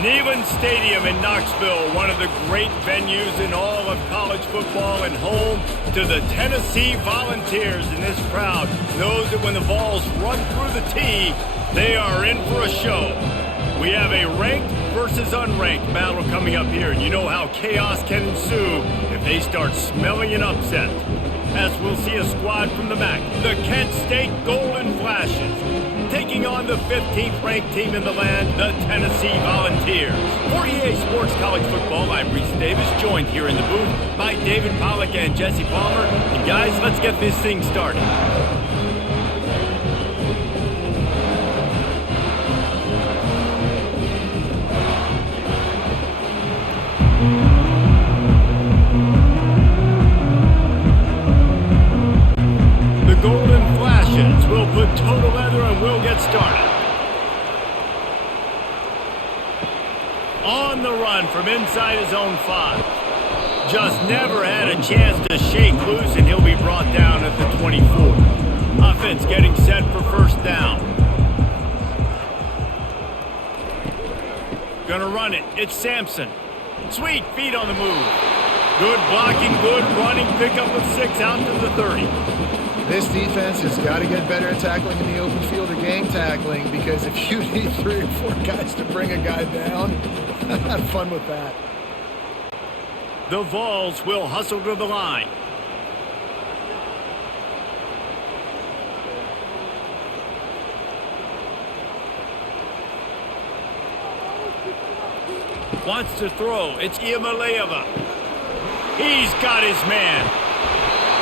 Neyland Stadium in Knoxville, one of the great venues in all of college football and home to the Tennessee Volunteers. And this crowd knows that when the Vols run through the tee, they are in for a show. We have a ranked versus unranked battle coming up here, and you know how chaos can ensue if they start smelling an upset. As we'll see a squad from the MAC, the Kent State Golden Flashes, taking on the 15th ranked team in the land, the Tennessee Volunteers. For EA Sports College Football, I'm Reese Davis, joined here in the booth by David Pollack and Jesse Palmer. And guys, let's get this thing started. Golden Flashes will put total leather and we'll get started. On the run from inside his own 5. Just never had a chance to shake loose, and he'll be brought down at the 24. Offense getting set for first down. Gonna run it. It's Sampson. Sweet feet on the move. Good blocking, good running, pickup of 6 out to the 30. This defense has got to get better at tackling in the open field or gang tackling, because if you need 3 or 4 guys to bring a guy down, have fun with that. The Vols will hustle to the line. Wants to throw. It's Iamaleava. He's got his man.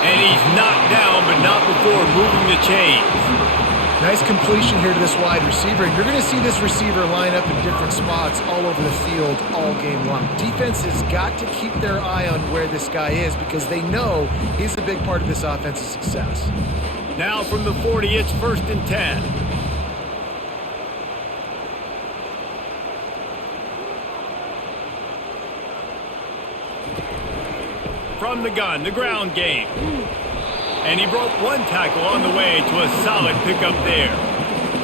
And he's knocked down, but not before moving the chains. Nice completion here to this wide receiver. You're going to see this receiver line up in different spots all over the field all game long. Defense has got to keep their eye on where this guy is, because they know he's a big part of this offense's success. Now from the 40, it's 1st and 10. From the gun, the ground game. And he broke 1 tackle on the way to a solid pickup there.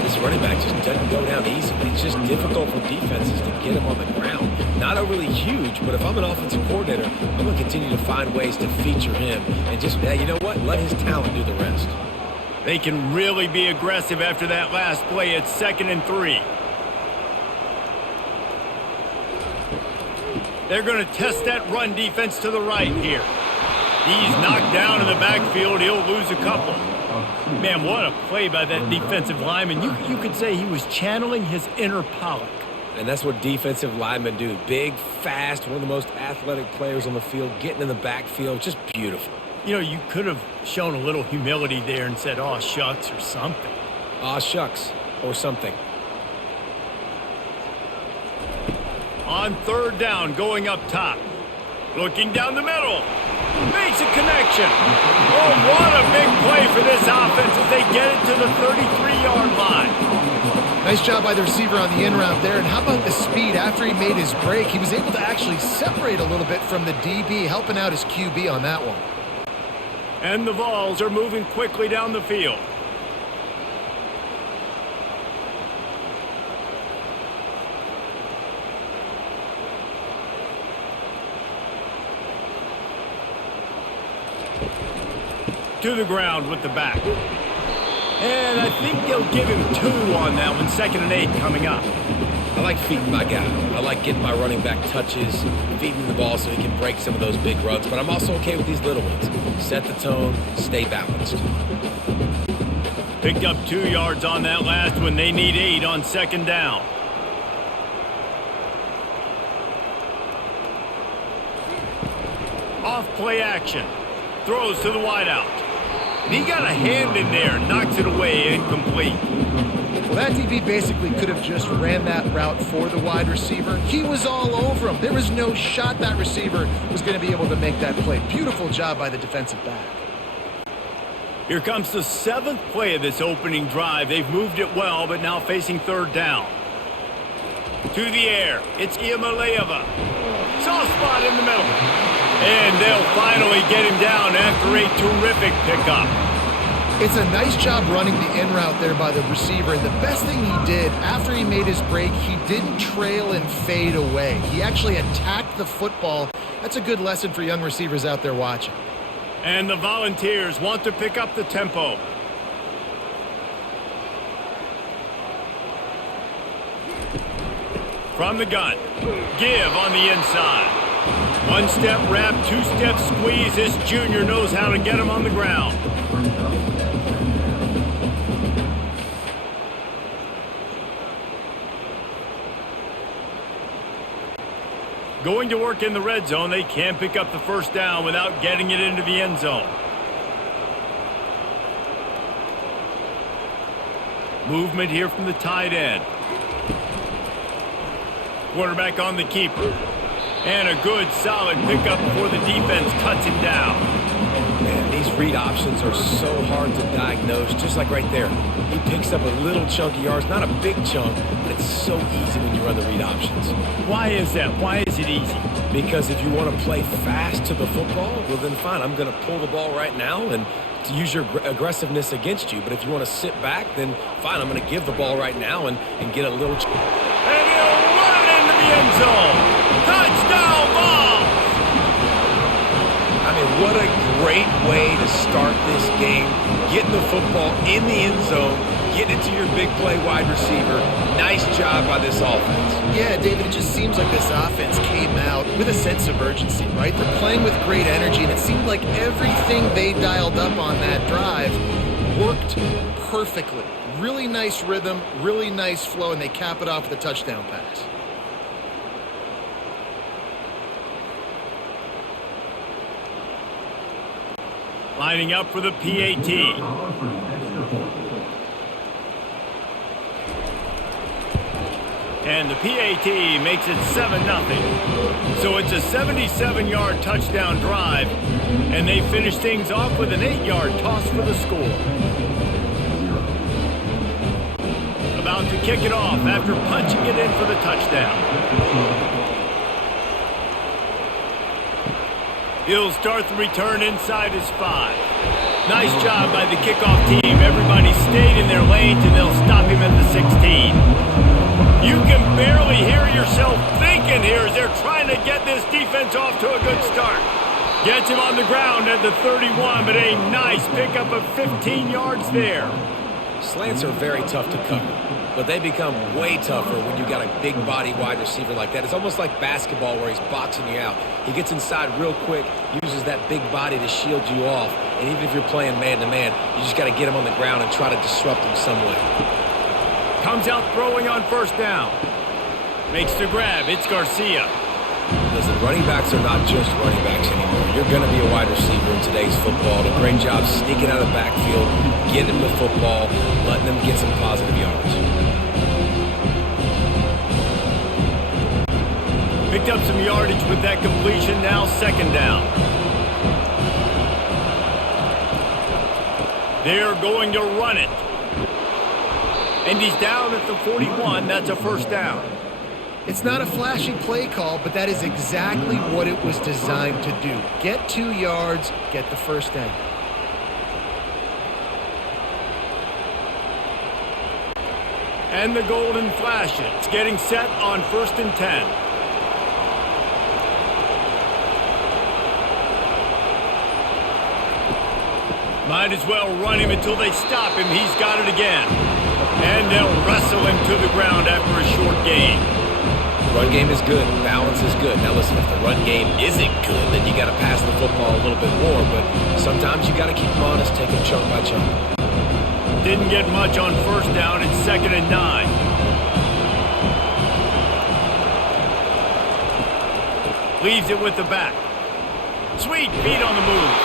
This running back just doesn't go down easy. It's just difficult for defenses to get him on the ground. Not overly huge, but if I'm an offensive coordinator, I'm going to continue to find ways to feature him. And just, you know what? Let his talent do the rest. They can really be aggressive after that last play. It's 2nd and 3. They're going to test that run defense to the right here. He's knocked down in the backfield. He'll lose a couple. Man, what a play by that defensive lineman. You could say he was channeling his inner Pollack. And that's what defensive linemen do. Big, fast, one of the most athletic players on the field, getting in the backfield. Just beautiful. You know, you could have shown a little humility there and said, "Aw, shucks," or something. Aw, shucks, or something. On 3rd down, going up top. Looking down the middle. Makes a connection. Oh, what a big play for this offense as they get it to the 33-yard line. Nice job by the receiver on the in route there. And how about the speed? After he made his break, he was able to actually separate a little bit from the DB, helping out his QB on that one. And the Vols are moving quickly down the field. To the ground with the back. And I think they'll give him 2 on that one. 2nd and 8 coming up. I like feeding my guy. I like getting my running back touches, feeding the ball so he can break some of those big runs. But I'm also okay with these little ones. Set the tone, stay balanced. Picked up 2 yards on that last one. They need 8 on 2nd down. Off play action. Throws to the wideout. And he got a hand in there, knocks it away, incomplete. Well, that DB basically could have just ran that route for the wide receiver. He was all over him. There was no shot that receiver was going to be able to make that play. Beautiful job by the defensive back. Here comes the 7th play of this opening drive. They've moved it well, but now facing 3rd down. To the air, it's Iamaleava. Soft spot in the middle. And they'll finally get him down after a terrific pickup. It's a nice job running the in route there by the receiver, and the best thing he did after he made his break, he didn't trail and fade away. He actually attacked the football. That's a good lesson for young receivers out there watching. And the Volunteers want to pick up the tempo. From the gun, give on the inside. One-step wrap, two-step squeeze. This junior knows how to get him on the ground. Going to work in the red zone, they can't pick up the first down without getting it into the end zone. Movement here from the tight end. Quarterback on the keeper. And a good, solid pickup before the defense cuts him down. Man, these read options are so hard to diagnose, just like right there. He picks up a little chunk of yards, not a big chunk, but it's so easy when you run the read options. Why is that? Why is it easy? Because if you want to play fast to the football, well then fine, I'm going to pull the ball right now and to use your aggressiveness against you. But if you want to sit back, then fine, I'm going to give the ball right now and get a little... And he'll run it into the end zone. Touchdown ball! I mean, what a great way to start this game. Getting the football in the end zone, getting it to your big play wide receiver. Nice job by this offense. Yeah, David, it just seems like this offense came out with a sense of urgency, right? They're playing with great energy, and it seemed like everything they dialed up on that drive worked perfectly. Really nice rhythm, really nice flow, and they cap it off with a touchdown pass. Lining up for the PAT. And the PAT makes it 7-0. So it's a 77-yard touchdown drive, and they finish things off with an 8-yard toss for the score. About to kick it off after punching it in for the touchdown. He'll start the return inside his 5. Nice job by the kickoff team. Everybody stayed in their lanes, and they'll stop him at the 16. You can barely hear yourself thinking here as they're trying to get this defense off to a good start. Gets him on the ground at the 31, but a nice pickup of 15 yards there. Slants are very tough to cover, but they become way tougher when you got a big body wide receiver like that. It's almost like basketball where he's boxing you out. He gets inside real quick, uses that big body to shield you off, and even if you're playing man-to-man, you just got to get him on the ground and try to disrupt him some way. Comes out throwing on first down. Makes the grab. It's Garcia. Listen, running backs are not just running backs anymore. You're going to be a wide receiver in today's football. A great job sneaking out of the backfield, getting them the football, letting them get some positive yards. Picked up some yardage with that completion. Now second down. They're going to run it. And he's down at the 41. That's a first down. It's not a flashy play call, but that is exactly what it was designed to do. Get 2 yards, get the first down. And the golden flashes, getting set on 1st and 10. Might as well run him until they stop him. He's got it again. And they'll wrestle him to the ground after a short gain. Run game is good. Balance is good. Now listen, if the run game isn't good, then you got to pass the football a little bit more. But sometimes you got to keep them honest, take them chunk by chunk. Didn't get much on first down. It's 2nd and 9. Leaves it with the back. Sweet feet on the move.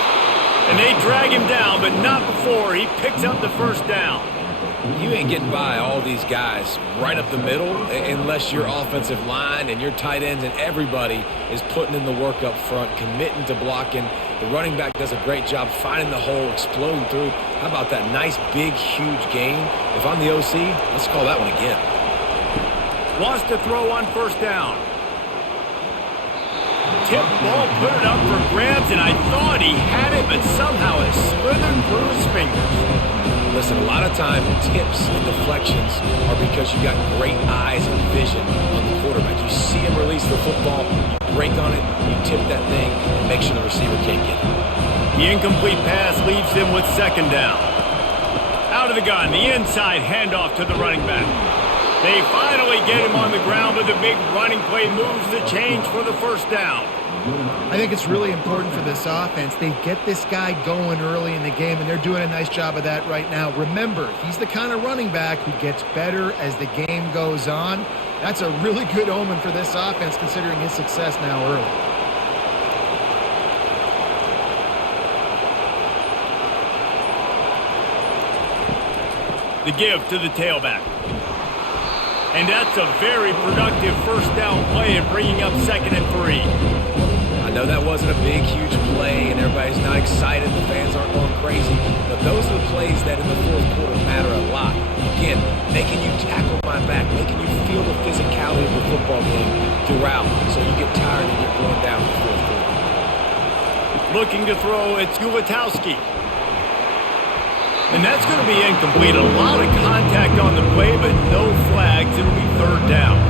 And they drag him down, but not before he picks up the first down. You ain't getting by all these guys right up the middle unless your offensive line and your tight ends and everybody is putting in the work up front, committing to blocking. The running back does a great job finding the hole, exploding through. How about that nice, big, huge gain? If I'm the OC, let's call that one again. Wants to throw on first down. Tip ball, put it up for grabs, and I thought he had it, but somehow it slithered through his fingers. Listen, a lot of time, tips and deflections are because you got great eyes and vision on the quarterback. You see him release the football, you break on it, you tip that thing, and make sure the receiver can't get it. The incomplete pass leaves him with second down. Out of the gun, the inside handoff to the running back. They finally get him on the ground with a big running play, moves the change for the first down. I think it's really important for this offense. They get this guy going early in the game, and they're doing a nice job of that right now. Remember, he's the kind of running back who gets better as the game goes on. That's a really good omen for this offense, considering his success now early. The give to the tailback. And that's a very productive first down play in bringing up 2nd and 3. I know that wasn't a big, huge play, and everybody's not excited. The fans aren't going crazy. But those are the plays that in the fourth quarter matter a lot. Again, making you tackle my back, making you feel the physicality of the football game throughout, so you get tired and get worn down in the fourth quarter. Looking to throw, it's Gulatowski. And that's going to be incomplete. A lot of contact on the play, but no flags. It'll be third down.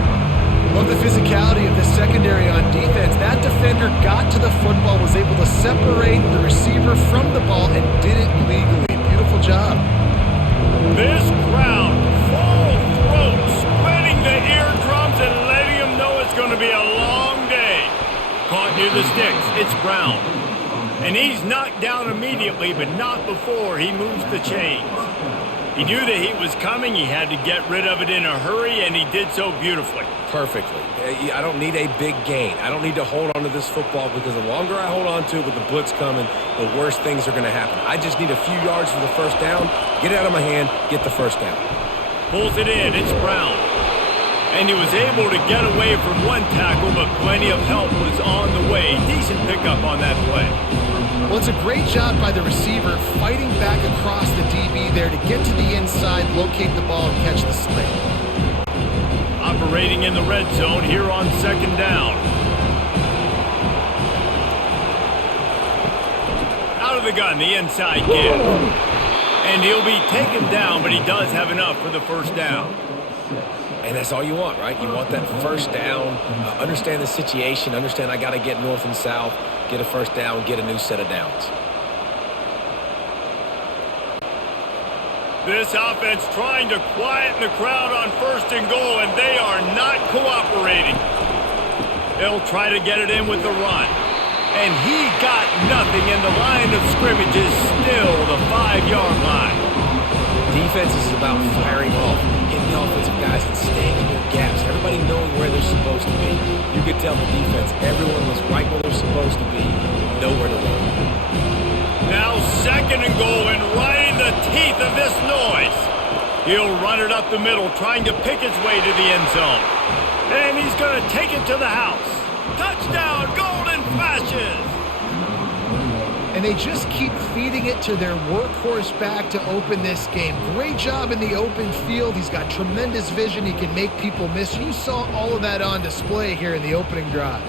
Love the physicality of the secondary on defense. That defender got to the football, was able to separate the receiver from the ball, and did it legally. Beautiful job. This crowd, full throat, spreading the eardrums and letting them know it's going to be a long day. Caught near the sticks. It's Brown. And he's knocked down immediately, but not before he moves the chains. He knew the heat was coming. He had to get rid of it in a hurry, and he did so beautifully. Perfectly. I don't need a big gain. I don't need to hold on to this football, because the longer I hold on to it with the blitz coming, the worse things are going to happen. I just need a few yards for the first down, get it out of my hand, get the first down. Pulls it in. It's Brown. And he was able to get away from one tackle, but plenty of help was on the way. Decent pickup on that play. Well, it's a great job by the receiver fighting back across the DB there to get to the inside, locate the ball, and catch the sling. Operating in the red zone here on 2nd down. Out of the gun, the inside give. And he'll be taken down, but he does have enough for the first down. And that's all you want, right? You want that first down, understand the situation, understand I got to get north and south, get a first down, get a new set of downs. This offense trying to quieten the crowd on 1st and goal, and they are not cooperating. They'll try to get it in with the run. And he got nothing, and the line of scrimmage is still the 5-yard line. Defense is about firing off, hitting the offensive guys and staying in their gaps. Everybody knowing where they're supposed to be. You could tell the defense, everyone was right where they're supposed to be, nowhere to run. Now 2nd and goal, and right in the teeth of this noise. He'll run it up the middle, trying to pick his way to the end zone. And he's going to take it to the house. Touchdown, Golden Flashes! And they just keep feeding it to their workhorse back to open this game. Great job in the open field. He's got tremendous vision. He can make people miss. You saw all of that on display here in the opening drive.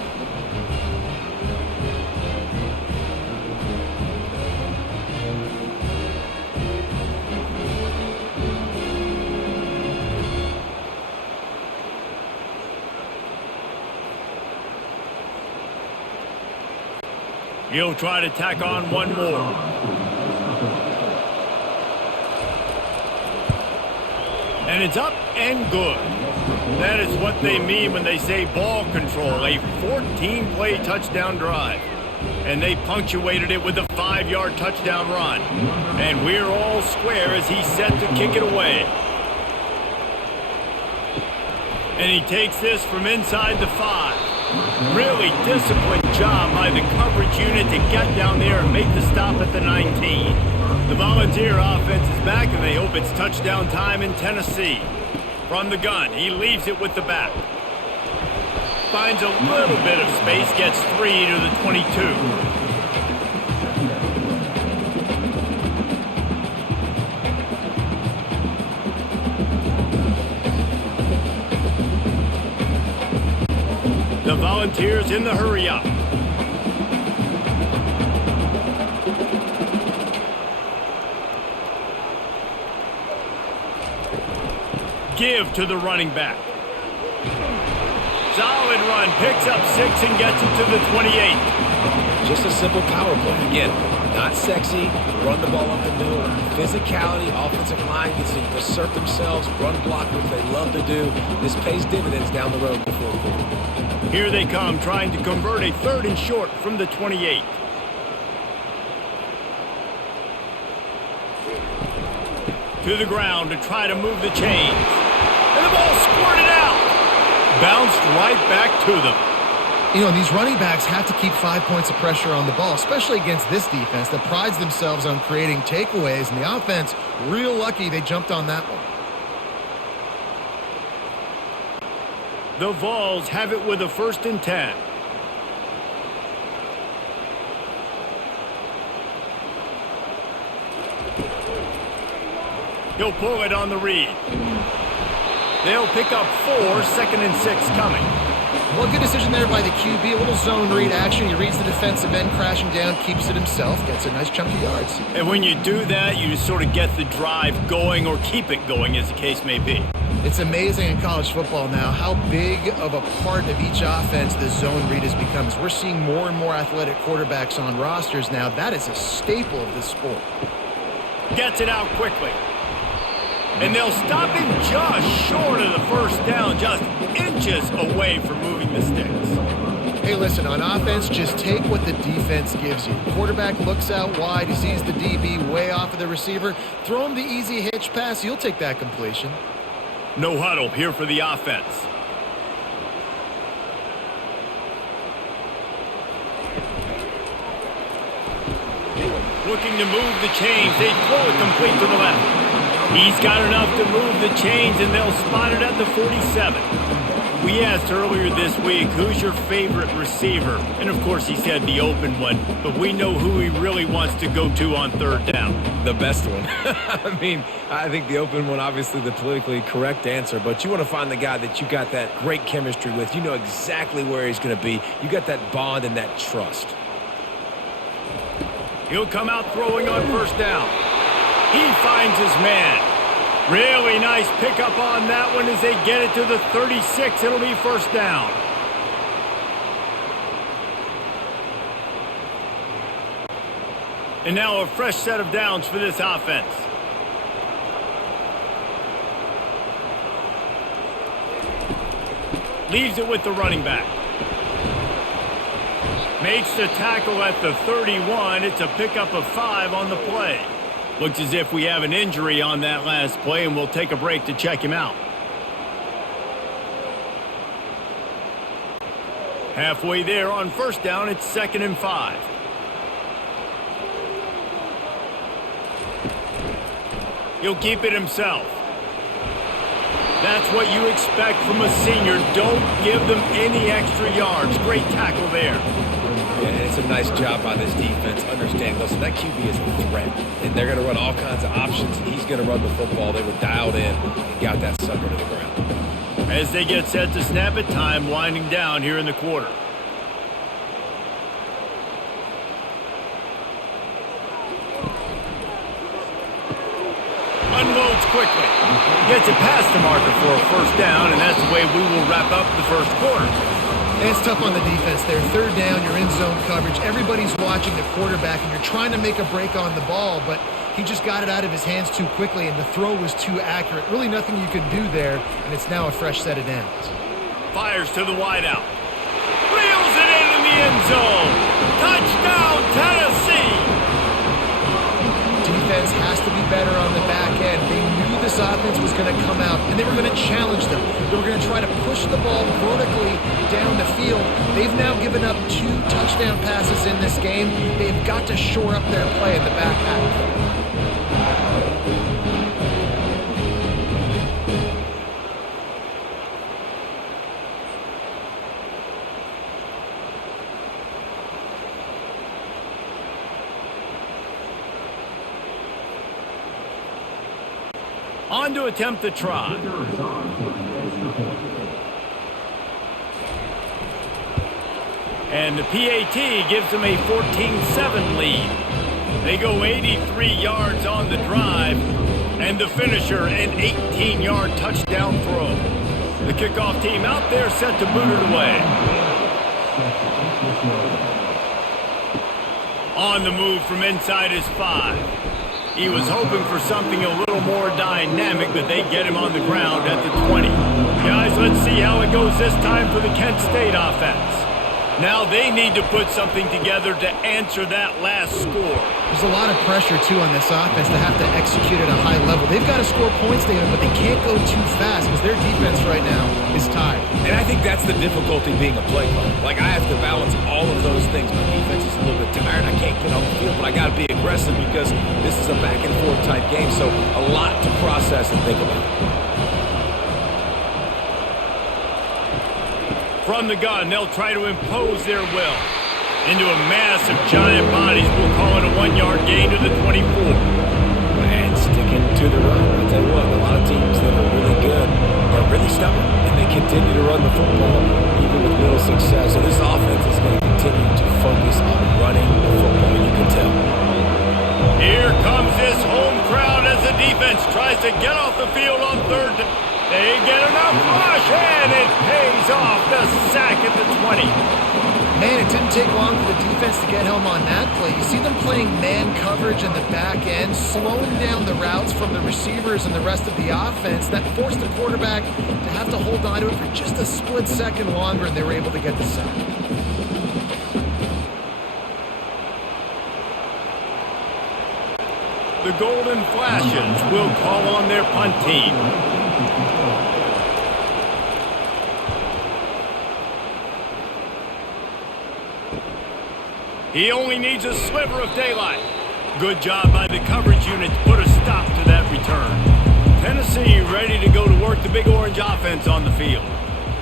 He'll try to tack on one more. And it's up and good. That is what they mean when they say ball control, a 14-play touchdown drive. And they punctuated it with a 5-yard touchdown run. And we're all square as he's set to kick it away. And he takes this from inside the 5. Really disciplined job by the coverage unit to get down there and make the stop at the 19. The Volunteer offense is back, and they hope it's touchdown time in Tennessee. From the gun, he leaves it with the back. Finds a little bit of space, gets 3 to the 22. The Volunteers in the hurry up. give to the running back. Solid run, picks up 6 and gets it to the 28. Just a simple power play. Again, not sexy, run the ball up the middle. Physicality, offensive line gets to assert themselves, run block, which they love to do. This pays dividends down the road before the quarter. Here they come, trying to convert a 3rd and short from the 28. To the ground to try to move the chains. And the ball squirted out. Bounced right back to them. You know, these running backs have to keep 5 points of pressure on the ball, especially against this defense that prides themselves on creating takeaways, and the offense, real lucky they jumped on that one. The Vols have it with a 1st and 10. He'll pull it on the read. They'll pick up 4, 2nd and 6 coming. Well, good decision there by the QB. A little zone read action. He reads the defensive end crashing down, keeps it himself, gets a nice chunk of yards. And when you do that, you just sort of get the drive going or keep it going, as the case may be. It's amazing in college football now how big of a part of each offense the zone read has become. As we're seeing more and more athletic quarterbacks on rosters now, that is a staple of this sport. Gets it out quickly. And they'll stop him just short of the 1st down, just inches away from moving the sticks. Hey, listen, on offense, just take what the defense gives you. Quarterback looks out wide, he sees the DB way off of the receiver. Throw him the easy hitch pass, you'll take that completion. No huddle here for the offense. Looking to move the chains. They throw it complete to the left. He's got enough to move the chains, and they'll spot it at the 47. We asked earlier this week, who's your favorite receiver? And, of course, he said the open one, but we know who he really wants to go to on 3rd down. The best one. I mean, I think the open one, obviously the politically correct answer, but you want to find the guy that you got that great chemistry with. You know exactly where he's going to be. You got that bond and that trust. He'll come out throwing on 1st down. He finds his man. Really nice pickup on that one as they get it to the 36. It'll be 1st down. And now a fresh set of downs for this offense. Leaves it with the running back. Makes the tackle at the 31. It's a pickup of 5 on the play. Looks as if we have an injury on that last play, and we'll take a break to check him out. Halfway there on 1st down, it's 2nd and 5. He'll keep it himself. That's what you expect from a senior. Don't give them any extra yards. Great tackle there. Yeah, and it's a nice job by this defense. Understand, listen, that QB is a threat, and they're going to run all kinds of options, and he's going to run the football. They were dialed in and got that sucker to the ground. As they get set to snap it, time winding down here in the quarter. Unloads quickly. Gets it past the marker for a 1st down, and that's the way we will wrap up the 1st quarter. And it's tough on the defense there. 3rd down, you're in zone coverage. Everybody's watching the quarterback, and you're trying to make a break on the ball, but he just got it out of his hands too quickly, and the throw was too accurate. Really nothing you could do there, and it's now a fresh set of downs. Fires to the wideout. Reels it in the end zone. Touchdown, Tennessee! Defense has to be better on the back end. They knew this offense was going to come out, and they were going to challenge them. They were going to try to push the ball vertically down the field. They've now given up 2 touchdown passes in this game. They've got to shore up their play in the back half. On to attempt the try. And the PAT gives them a 14-7 lead. They go 83 yards on the drive, And the finisher, an 18-yard touchdown throw. The kickoff team out there set to boot it away. On the move from inside his 5. He was hoping for something a little more dynamic, but they get him on the ground at the 20. Guys, let's see how it goes this time for the Kent State offense. Now they need to put something together to answer that last score. There's a lot of pressure, too, on this offense to have to execute at a high level. They've got to score points, David, but they can't go too fast because their defense right now is tired. And I think that's the difficulty being a play caller. Like, I have to balance all of those things. My defense is a little bit tired. I can't get on the field, but I got to be aggressive because this is a back-and-forth type game, so a lot to process and think about. From the gun, they'll try to impose their will. Into a mass of giant bodies, we'll call it a 1-yard gain to the 24. And sticking to the run. I'll tell you what, a lot of teams that are really good are really stubborn, and they continue to run the football even with little success. So this offense is going to continue to focus on running the football, you can tell. Here comes this home crowd as the defense tries to get off the field on third. They get enough rush, and it pays off. The sack at the 20. Man, it didn't take long for the defense to get home on that play. You see them playing man coverage in the back end, slowing down the routes from the receivers and the rest of the offense. That forced the quarterback to have to hold on to it for just a split second longer, and they were able to get the sack. The Golden Flashes will call on their punt team. He only needs a sliver of daylight. Good job by the coverage unit to put a stop to that return. Tennessee ready to go to work the Big Orange offense on the field.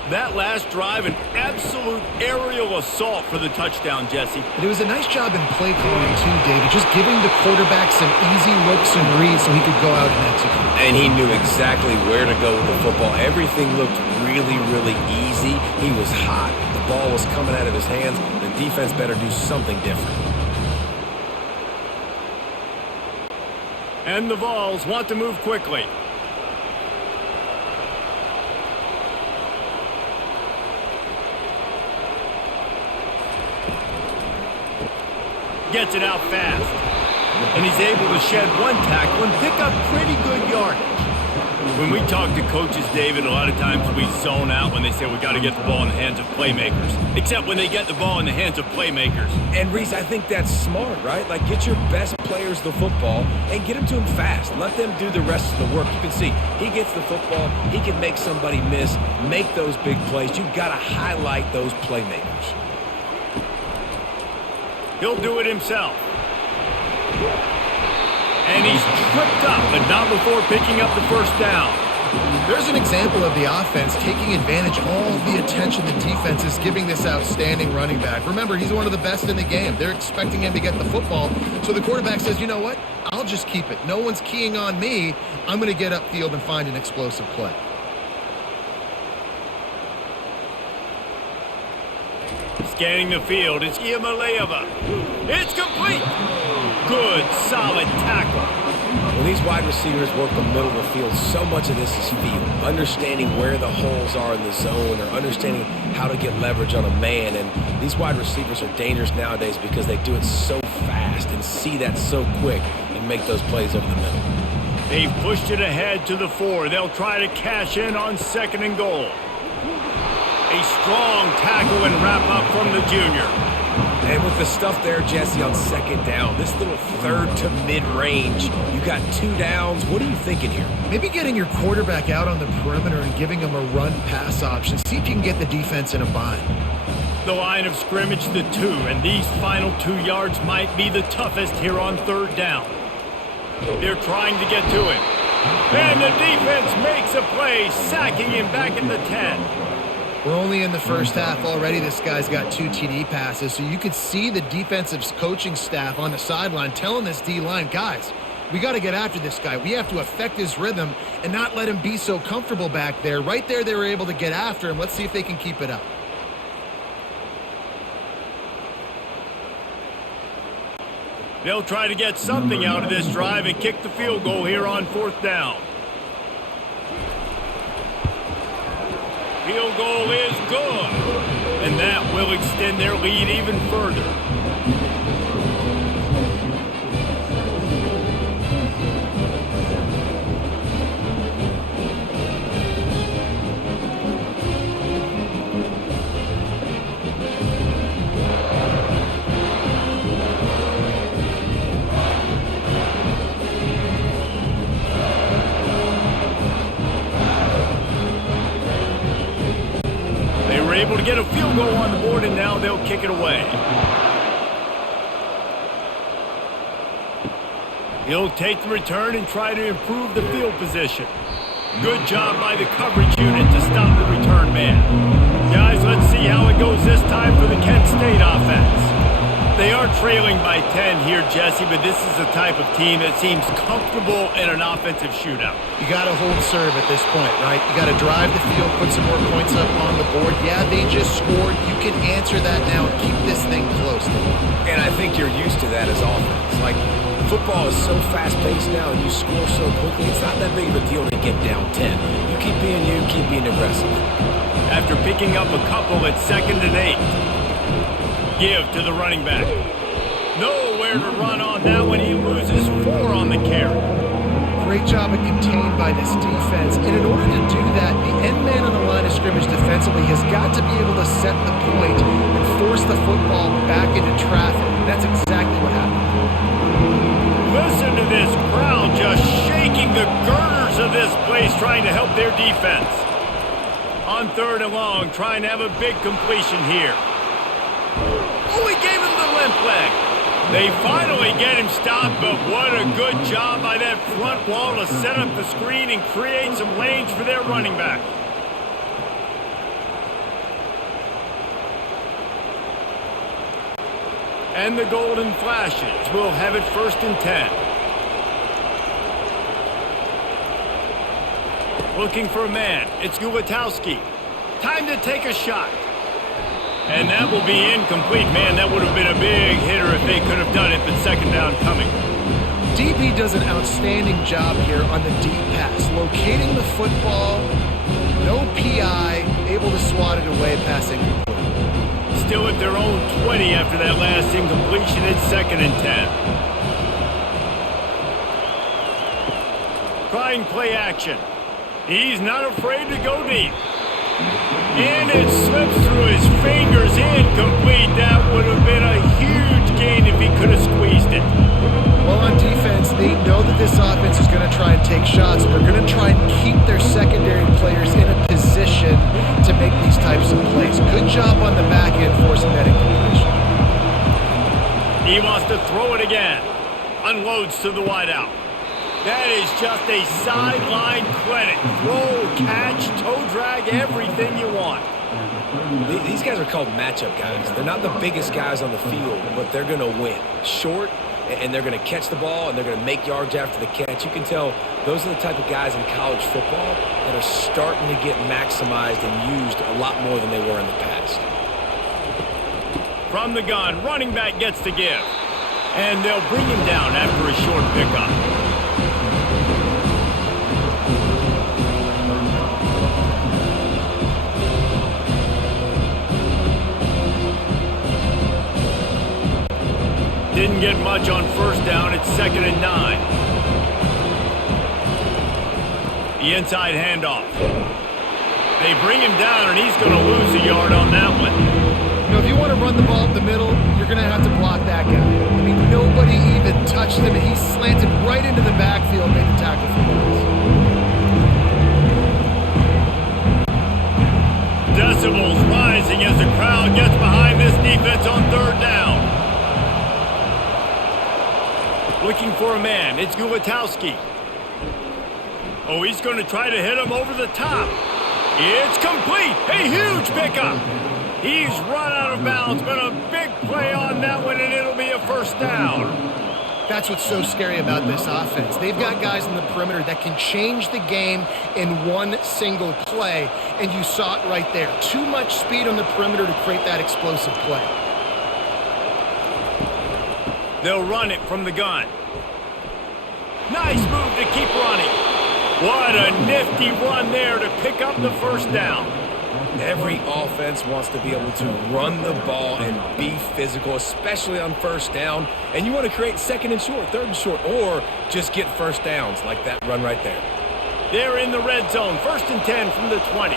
That last drive, an absolute aerial assault for the touchdown, Jesse. But it was a nice job in play calling too, David, just giving the quarterback some easy looks and reads so he could go out and execute. And he knew exactly where to go with the football. Everything looked really, really easy. He was hot. The ball was coming out of his hands. The defense better do something different. And the Vols want to move quickly. Gets it out fast. And he's able to shed one tackle and pick up pretty good yardage. When we talk to coaches, David, a lot of times we zone out when they say we got to get the ball in the hands of playmakers. Except when they get the ball in the hands of playmakers. And, Reese, I think that's smart, right? Like, get your best players the football and get them to him fast. Let them do the rest of the work. You can see he gets the football. He can make somebody miss, make those big plays. You've got to highlight those playmakers. He'll do it himself. And he's tripped up, but not before picking up the first down. There's an example of the offense taking advantage of all the attention the defense is giving this outstanding running back. Remember, he's one of the best in the game. They're expecting him to get the football. So the quarterback says, you know what? I'll just keep it. No one's keying on me. I'm going to get upfield and find an explosive play. Scanning the field, it's Iamaleava. It's complete. Good, solid tackle. When these wide receivers work the middle of the field, so much of this is feel. Understanding where the holes are in the zone or understanding how to get leverage on a man. And these wide receivers are dangerous nowadays because they do it so fast and see that so quick and make those plays over the middle. They've pushed it ahead to the 4. They'll try to cash in on 2nd and goal. A strong tackle and wrap up from the junior. And with the stuff there, Jesse, on 2nd down, this little third to mid-range, you got 2 downs. What are you thinking here? Maybe getting your quarterback out on the perimeter and giving him a run-pass option. See if you can get the defense in a bind. The line of scrimmage, the 2, and these final 2 yards might be the toughest here on 3rd down. They're trying to get to him. And the defense makes a play, sacking him back in the 10. We're only in the first half already. This guy's got 2 TD passes, so you could see the defensive coaching staff on the sideline telling this D-line, guys, we got to get after this guy. We have to affect his rhythm and not let him be so comfortable back there. Right there, they were able to get after him. Let's see if they can keep it up. They'll try to get something out of this drive and kick the field goal here on 4th down. Field goal is good, and that will extend their lead even further. Able to get a field goal on the board, and now they'll kick it away. He'll take the return and try to improve the field position. Good job by the coverage unit to stop the return man. Guys, let's see how it goes this time for the Kent State offense. They are trailing by 10 here, Jesse, but this is the type of team that seems comfortable in an offensive shootout. You got to hold serve at this point, right? You got to drive the field, put some more points up on the board. Yeah, they just scored. You can answer that now and keep this thing close. And I think you're used to that as offense. Like, football is so fast-paced now, and you score so quickly, it's not that big of a deal to get down 10. You, keep being aggressive. After picking up a couple at 2nd and 8. Give to the running back. Nowhere to run on that one. He loses 4 on the carry. Great job of contained by this defense. And in order to do that, the end man on the line of scrimmage defensively has got to be able to set the point and force the football back into traffic. And that's exactly what happened. Listen to this crowd just shaking the girders of this place, trying to help their defense. On 3rd and long, trying to have a big completion here. Oh, he gave him the limp leg. They finally get him stopped, but what a good job by that front wall to set up the screen and create some lanes for their running back. And the golden flashes will have it 1st and 10. Looking for a man. It's Gulatowski. Time to take a shot. And that will be incomplete. Man, that would have been a big hitter if they could have done it, but 2nd down coming. DB does an outstanding job here on the deep pass. Locating the football, no PI, able to swat it away, passing. Still at their own 20 after that last incompletion. It's 2nd and 10. Trying play action. He's not afraid to go deep. And it slips through his fingers, incomplete. That would have been a huge gain if he could have squeezed it. Well, on defense, they know that this offense is going to try and take shots. They're going to try and keep their secondary players in a position to make these types of plays. Good job on the back end forcing that incompletion. He wants to throw it again. Unloads to the wideout. That is just a sideline credit. Throw, catch, toe drag, everything you want. These guys are called matchup guys. They're not the biggest guys on the field, but they're going to win. Short, and they're going to catch the ball, and they're going to make yards after the catch. You can tell those are the type of guys in college football that are starting to get maximized and used a lot more than they were in the past. From the gun, running back gets to give. And they'll bring him down after a short pickup. Didn't get much on 1st down. It's 2nd and 9. The inside handoff. They bring him down, and he's going to lose a yard on that one. You know, if you want to run the ball up the middle, you're going to have to block that guy. I mean, nobody even touched him, and he slanted right into the backfield, made the tackle for loss. Decibels rising as the crowd gets behind this defense on 3rd down. Looking for a man. It's Gulatowski. Oh, he's going to try to hit him over the top. It's complete. A huge pickup. He's run out of bounds, but a big play on that one, and it'll be a 1st down. That's what's so scary about this offense. They've got guys in the perimeter that can change the game in one single play, and you saw it right there. Too much speed on the perimeter to create that explosive play. They'll run it from the gun. Nice move to keep running. What a nifty run there to pick up the first down. Every offense wants to be able to run the ball and be physical, especially on first down. And you want to create second and short, third and short, or just get first downs like that run right there. They're in the red zone, 1st and 10 from the 20.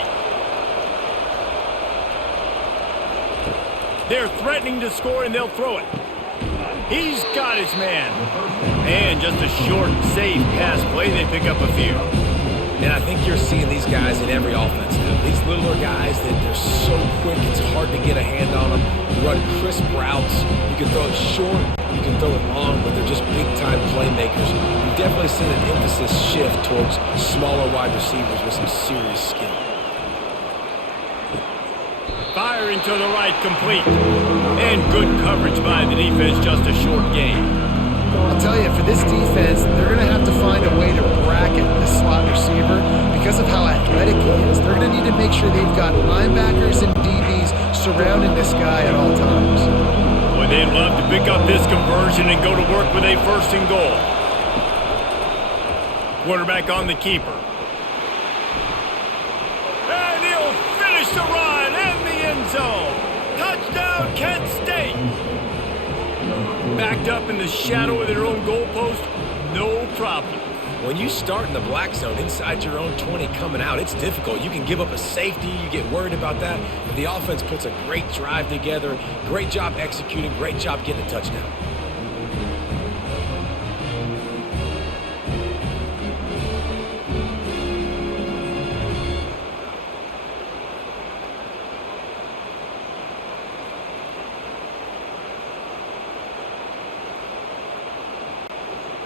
They're threatening to score, and they'll throw it. He's got his man. And just a short, safe pass play. They pick up a few. And I think you're seeing these guys in every offense now. These littler guys, that they're so quick, it's hard to get a hand on them. You run crisp routes. You can throw it short, you can throw it long, but they're just big-time playmakers. You've definitely seen an emphasis shift towards smaller wide receivers with some serious skill. Firing to the right, complete. And good coverage by the defense, just a short gain. I'll tell you, for this defense, they're going to have to find a way to bracket the slot receiver because of how athletic he is. They're going to need to make sure they've got linebackers and DBs surrounding this guy at all times. Boy, they'd love to pick up this conversion and go to work with a 1st and goal. Quarterback on the keeper. And he'll finish the run in the end zone. Touchdown, Kent State. Backed up in the shadow of their own goalpost, no problem. When you start in the black zone inside your own 20 coming out, it's difficult. You can give up a safety. You get worried about that. The offense puts a great drive together. Great job executing. Great job getting a touchdown.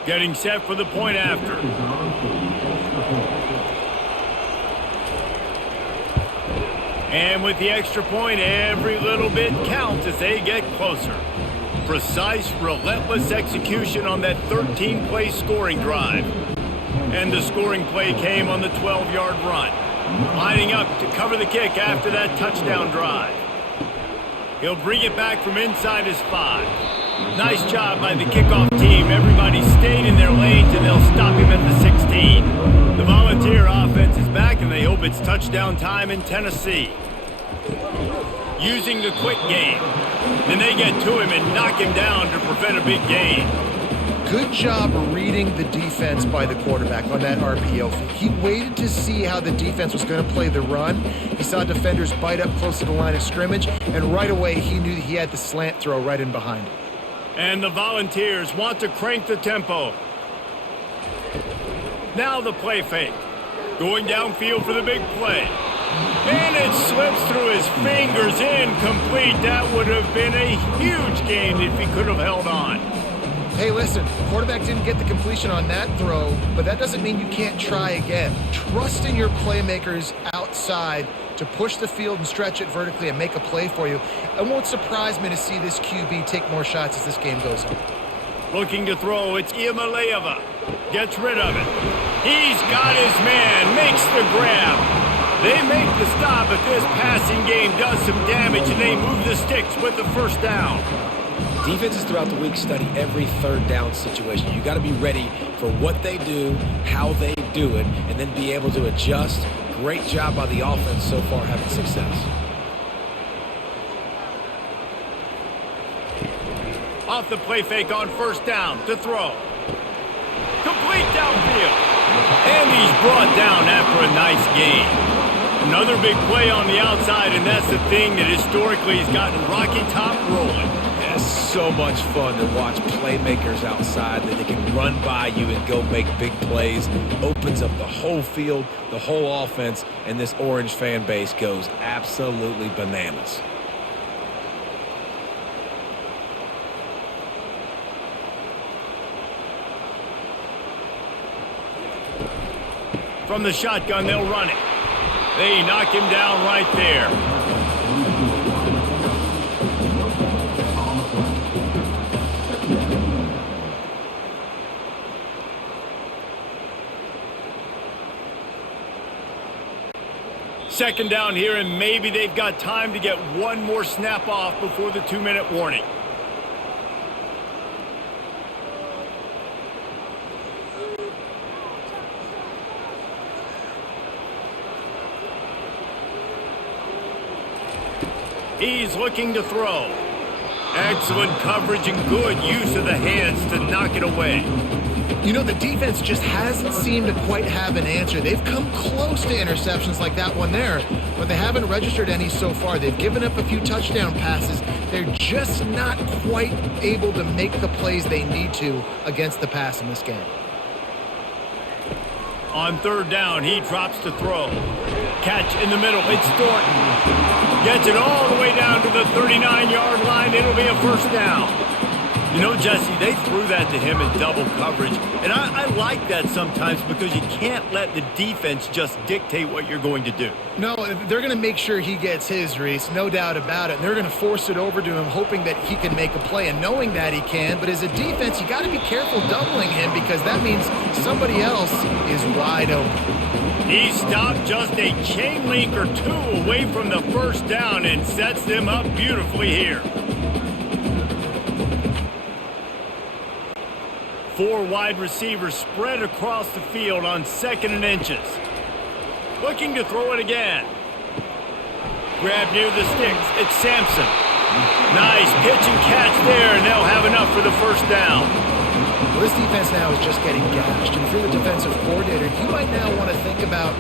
Getting set for the point after. And with the extra point, every little bit counts as they get closer. Precise, relentless execution on that 13-play scoring drive. And the scoring play came on the 12-yard run. Lining up to cover the kick after that touchdown drive. He'll bring it back from inside his 5. Nice job by the kickoff team. Everybody stayed in their lanes, and they'll stop him at the 16. The Volunteer offense is back, and they hope it's touchdown time in Tennessee. Using the quick game. Then they get to him and knock him down to prevent a big gain. Good job reading the defense by the quarterback on that RPO feed. He waited to see how the defense was going to play the run. He saw defenders bite up close to the line of scrimmage, and right away he knew he had the slant throw right in behind him. And the Volunteers want to crank the tempo. Now the play fake. Going downfield for the big play. And it slips through his fingers, incomplete. That would have been a huge gain if he could have held on. Hey, listen, quarterback didn't get the completion on that throw, but that doesn't mean you can't try again. Trust in your playmakers outside to push the field and stretch it vertically and make a play for you. It won't surprise me to see this QB take more shots as this game goes on. Looking to throw, it's Iamaleava. Gets rid of it. He's got his man, makes the grab. They make the stop, but this passing game does some damage, and they move the sticks with the first down. Defenses throughout the week study every third down situation. You got to be ready for what they do, how they do it, and then be able to adjust. Great job by the offense so far having success. Off the play fake on first down to throw. Complete downfield. And he's brought down after a nice gain. Another big play on the outside, and that's the thing that historically has gotten Rocky Top rolling. It's so much fun to watch playmakers outside that they can run by you and go make big plays. Opens up the whole field, the whole offense, and this Orange fan base goes absolutely bananas. From the shotgun, they'll run it. They knock him down right there. Second down here, and maybe they've got time to get one more snap off before the 2-minute warning. He's looking to throw. Excellent coverage and good use of the hands to knock it away. You know, the defense just hasn't seemed to quite have an answer. They've come close to interceptions like that one there, but they haven't registered any so far. They've given up a few touchdown passes. They're just not quite able to make the plays they need to against the pass in this game. On third down, he drops to throw. Catch in the middle. It's Thornton. Gets it all the way down to the 39-yard line. It'll be a first down. You know, Jesse, they threw that to him in double coverage, and I like that sometimes because you can't let the defense just dictate what you're going to do. No, they're going to make sure he gets his, Reese, no doubt about it. And they're going to force it over to him, hoping that he can make a play and knowing that he can. But as a defense, you got to be careful doubling him because that means somebody else is wide open. He stopped just a chain link or two away from the first down and sets them up beautifully here. 4 wide receivers spread across the field on 2nd and inches. Looking to throw it again. Grab near the sticks. It's Sampson. Nice pitch and catch there, and they'll have enough for the first down. Well, this defense now is just getting gashed. And if you're the defensive coordinator, you might now want to think about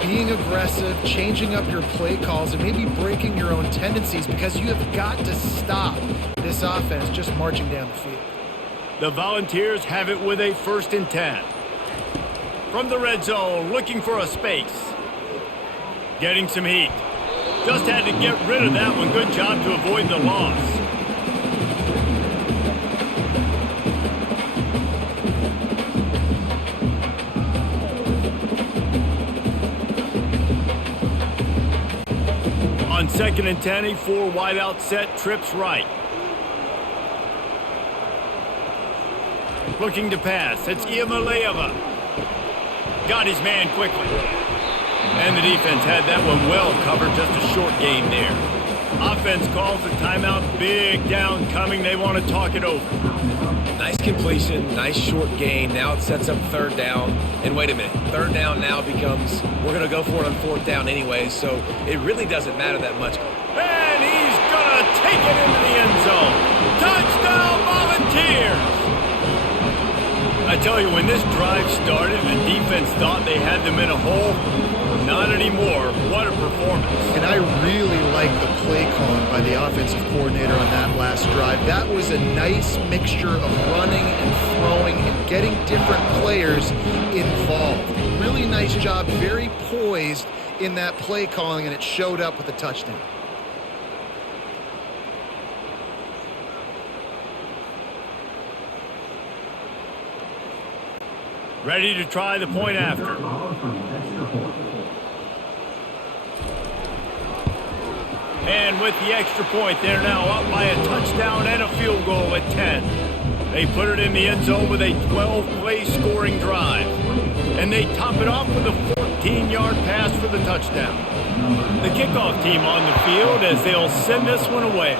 being aggressive, changing up your play calls, and maybe breaking your own tendencies because you have got to stop this offense just marching down the field. The Volunteers have it with a 1st and 10. From the red zone, looking for a space. Getting some heat. Just had to get rid of that one. Good job to avoid the loss. On 2nd and 10, a 4 wide out set, trips right. Looking to pass. It's Iamaleava. Got his man quickly. And the defense had that one well covered. Just a short gain there. Offense calls a timeout. Big down coming. They want to talk it over. Nice completion, nice short gain. Now it sets up 3rd down. And wait a minute. 3rd down now becomes, we're going to go for it on 4th down anyway. So it really doesn't matter that much. And he's going to take it into the end zone. Touchdown, Volunteers! I tell you, when this drive started, the defense thought they had them in a hole. Not anymore. What a performance. And I really like the play calling by the offensive coordinator on that last drive. That was a nice mixture of running and throwing and getting different players involved. Really nice job, very poised in that play calling, and it showed up with a touchdown. Ready to try the point after. And with the extra point, they're now up by a touchdown and a field goal at 10. They put it in the end zone with a 12-play scoring drive. And they top it off with a 14-yard pass for the touchdown. The kickoff team on the field as they'll send this one away.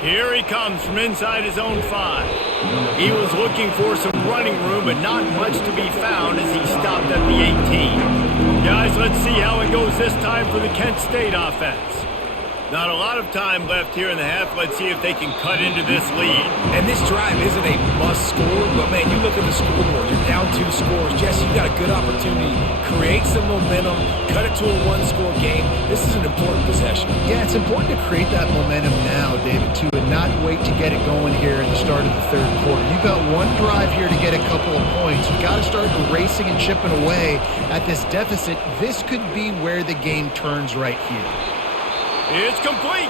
Here he comes from inside his own 5. He was looking for some running room, but not much to be found as he stopped at the 18. Guys, let's see how it goes this time for the Kent State offense. Not a lot of time left here in the half. Let's see if they can cut into this lead. And this drive isn't a must score, but man, you look at the scoreboard, you're down 2 scores. Jesse, you've got a good opportunity. Create some momentum, cut it to a 1-score game. This is an important possession. Yeah, it's important to create that momentum now, David, too, and not wait to get it going here at the start of the 3rd quarter. You've got one drive here to get a couple of points. You've got to start racing and chipping away at this deficit. This could be where the game turns right here. It's complete.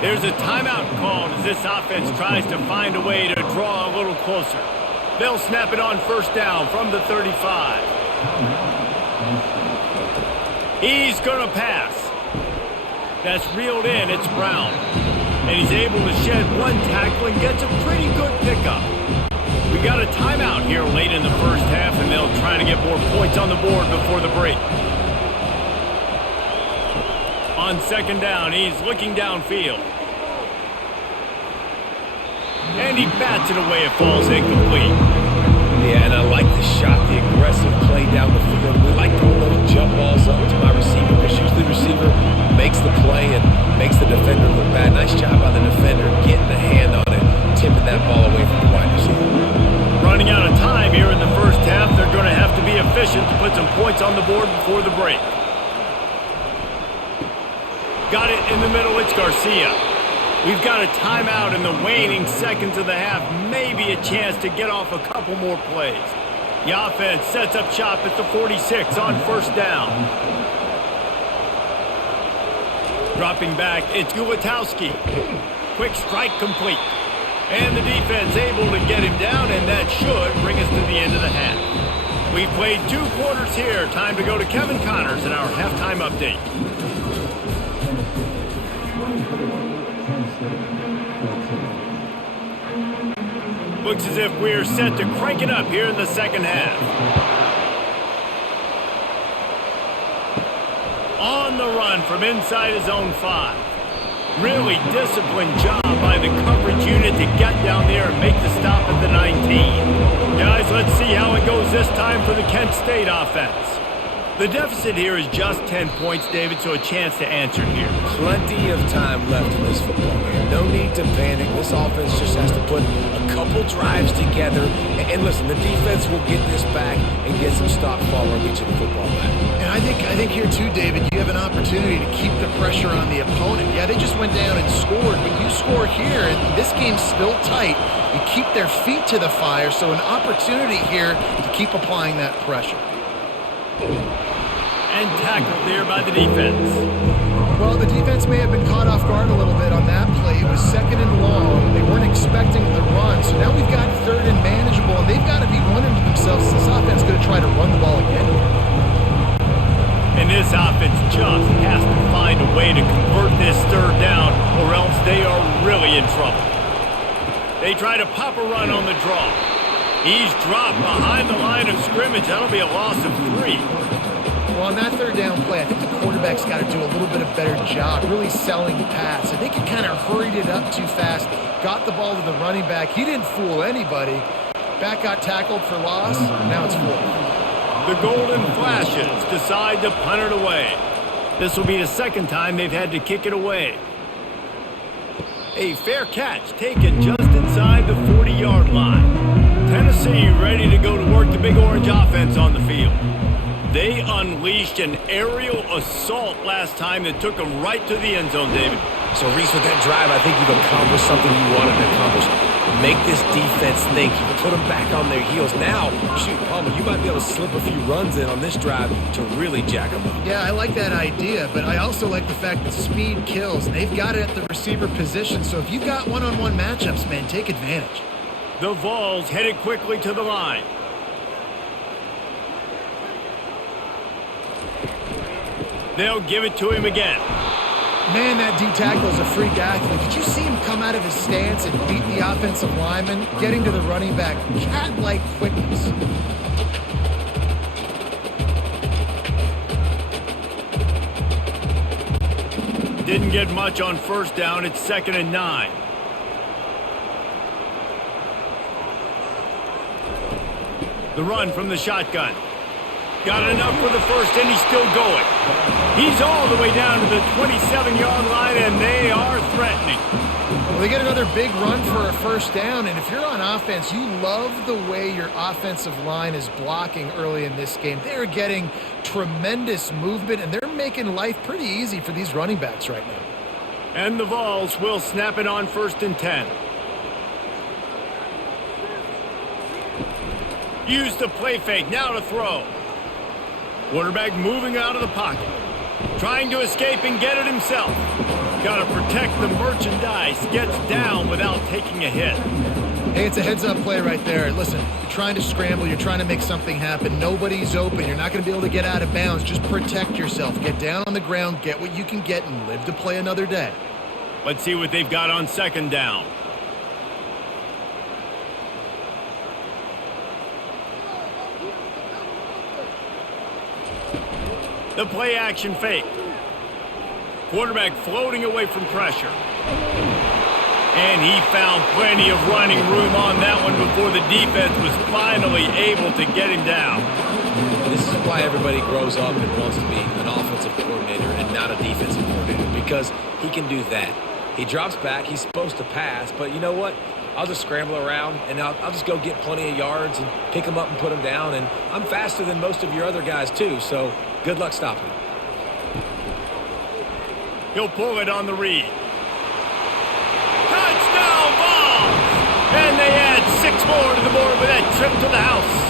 There's a timeout called as this offense tries to find a way to draw a little closer. They'll snap it on 1st down from the 35. He's going to pass. That's reeled in. It's Brown. And he's able to shed 1 tackle and gets a pretty good pickup. We got a timeout here late in the first half, and they'll try to get more points on the board before the break. On 2nd down, he's looking downfield. And he bats it away. It falls incomplete. Yeah, and I like the shot, the aggressive play down the field. We like throwing those jump balls up to my receiver because usually the receiver makes the play and makes the defender look bad. Nice job by the defender getting the hand on it, tipping that ball away from the wide receiver. Running out of time here in the first half, they're going to have to be efficient to put some points on the board before the break. Got it in the middle, it's Garcia. We've got a timeout in the waning seconds of the half. Maybe a chance to get off a couple more plays. The offense sets up shop at the 46 on first down. Dropping back, it's Gulitowski. Quick strike complete. And the defense able to get him down, and that should bring us to the end of the half. We've played 2 quarters here. Time to go to Kevin Connors in our halftime update. Looks as if we're set to crank it up here in the second half. On the run from inside his own 5. Really disciplined job by the coverage unit to get down there and make the stop at the 19. Guys, let's see how it goes this time for the Kent State offense. The deficit here is just 10 points, David, so a chance to answer here. Plenty of time left in this football game. No need to panic. This offense just has to put a couple drives together. And listen, the defense will get this back and get some stop follow and get you the football back. And I think here too, David, you have an opportunity to keep the pressure on the opponent. Yeah, they just went down and scored, but you score here, and this game's still tight. You keep their feet to the fire, so an opportunity here to keep applying that pressure. And tackled there by the defense. Well, the defense may have been caught off guard a little bit on that play. It was 2nd and long. They weren't expecting the run, so now we've got 3rd and manageable, and they've got to be wondering to themselves, is this offense going to try to run the ball again? And this offense just has to find a way to convert this 3rd down, or else they are really in trouble. They try to pop a run on the draw. He's dropped behind the line of scrimmage. That'll be a loss of 3. Well, on that 3rd down play, I think the quarterback's got to do a little bit of better job really selling the pass. I think he kind of hurried it up too fast, got the ball to the running back. He didn't fool anybody. Back got tackled for loss. Now it's 4th. The Golden Flashes decide to punt it away. This will be the 2nd time they've had to kick it away. A fair catch taken just inside the 40-yard line. Tennessee ready to go to work the Big Orange offense on the field. They unleashed an aerial assault last time that took them right to the end zone, David. So, Reese, with that drive, I think you've accomplished something you wanted to accomplish. Make this defense think. You put them back on their heels. Now, shoot, Palmer, you might be able to slip a few runs in on this drive to really jack them up. Yeah, I like that idea, but I also like the fact that speed kills. And they've got it at the receiver position, so if you've got one-on-one matchups, man, take advantage. The Vols headed quickly to the line. They'll give it to him again. Man, that D-tackle is a freak athlete. Did you see him come out of his stance and beat the offensive lineman, getting to the running back? Cat-like quickness. Didn't get much on 1st down. It's 2nd and 9. The run from the shotgun. Got enough for the 1st, and he's still going. He's all the way down to the 27-yard line, and they are threatening. Well, they get another big run for a 1st down, and if you're on offense, you love the way your offensive line is blocking early in this game. They're getting tremendous movement, and they're making life pretty easy for these running backs right now. And the Vols will snap it on 1st and 10. Use the play fake, now to throw. Quarterback moving out of the pocket. Trying to escape and get it himself. Got to protect the merchandise. Gets down without taking a hit. Hey, it's a heads-up play right there. Listen, you're trying to scramble. You're trying to make something happen. Nobody's open. You're not going to be able to get out of bounds. Just protect yourself. Get down on the ground, get what you can get, and live to play another day. Let's see what they've got on 2nd down. The play action fake. Quarterback floating away from pressure. And he found plenty of running room on that one before the defense was finally able to get him down. why everybody grows up and wants to be an offensive coordinator and not a defensive coordinator, because he can do that. He drops back. He's supposed to pass, but you know what? I'll just scramble around, and I'll just go get plenty of yards and pick them up and put them down, and I'm faster than most of your other guys, too, so good luck stopping him. He'll pull it on the read. Touchdown ball! And they add 6 more to the board with that trip to the house.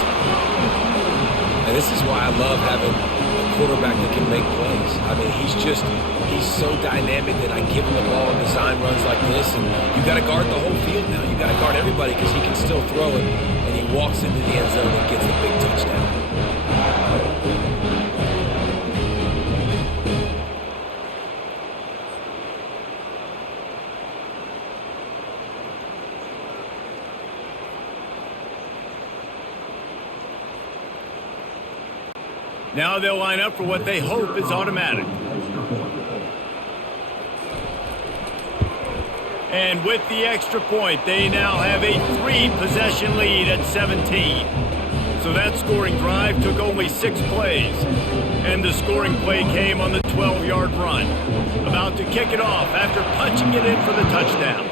And this is why I love having a quarterback that can make plays. I mean, he's so dynamic that I give him the ball and design runs like this, and you got to guard the whole field now. You got to guard everybody because he can still throw it, and he walks into the end zone and gets the big touchdown. Now they'll line up for what they hope is automatic. And with the extra point, they now have a 3-possession lead at 17. So that scoring drive took only 6 plays. And the scoring play came on the 12-yard run. About to kick it off after punching it in for the touchdown.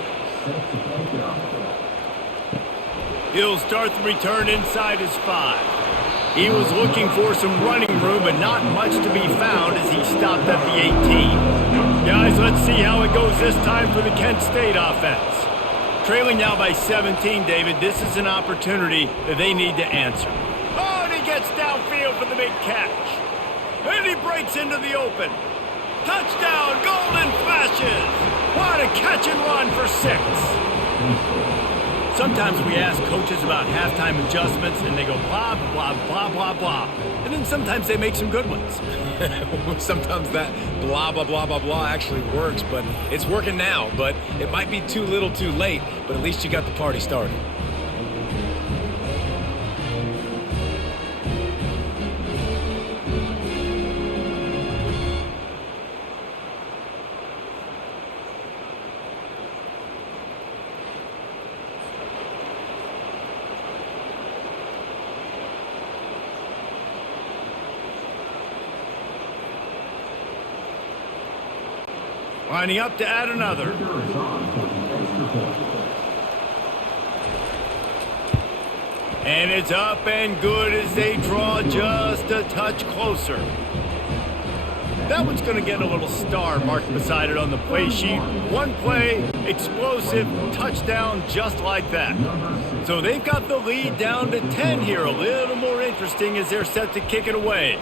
He'll start the return inside his 5. He was looking for some running room, but not much to be found as he stopped at the 18. Guys, let's see how it goes this time for the Kent State offense. Trailing now by 17, David, this is an opportunity that they need to answer. Oh, and he gets downfield for the big catch. And he breaks into the open. Touchdown, golden flashes. What a catch and run for 6. Sometimes we ask coaches about halftime adjustments, and they go blah, blah, blah, blah, blah. And then sometimes they make some good ones. Sometimes that blah, blah, blah, blah, blah actually works, but it's working now. But it might be too little too late, but at least you got the party started. Lining up to add another. And it's up and good as they draw just a touch closer. That one's going to get a little star marked beside it on the play sheet. One play, explosive, touchdown just like that. So they've got the lead down to 10 here. A little more interesting as they're set to kick it away.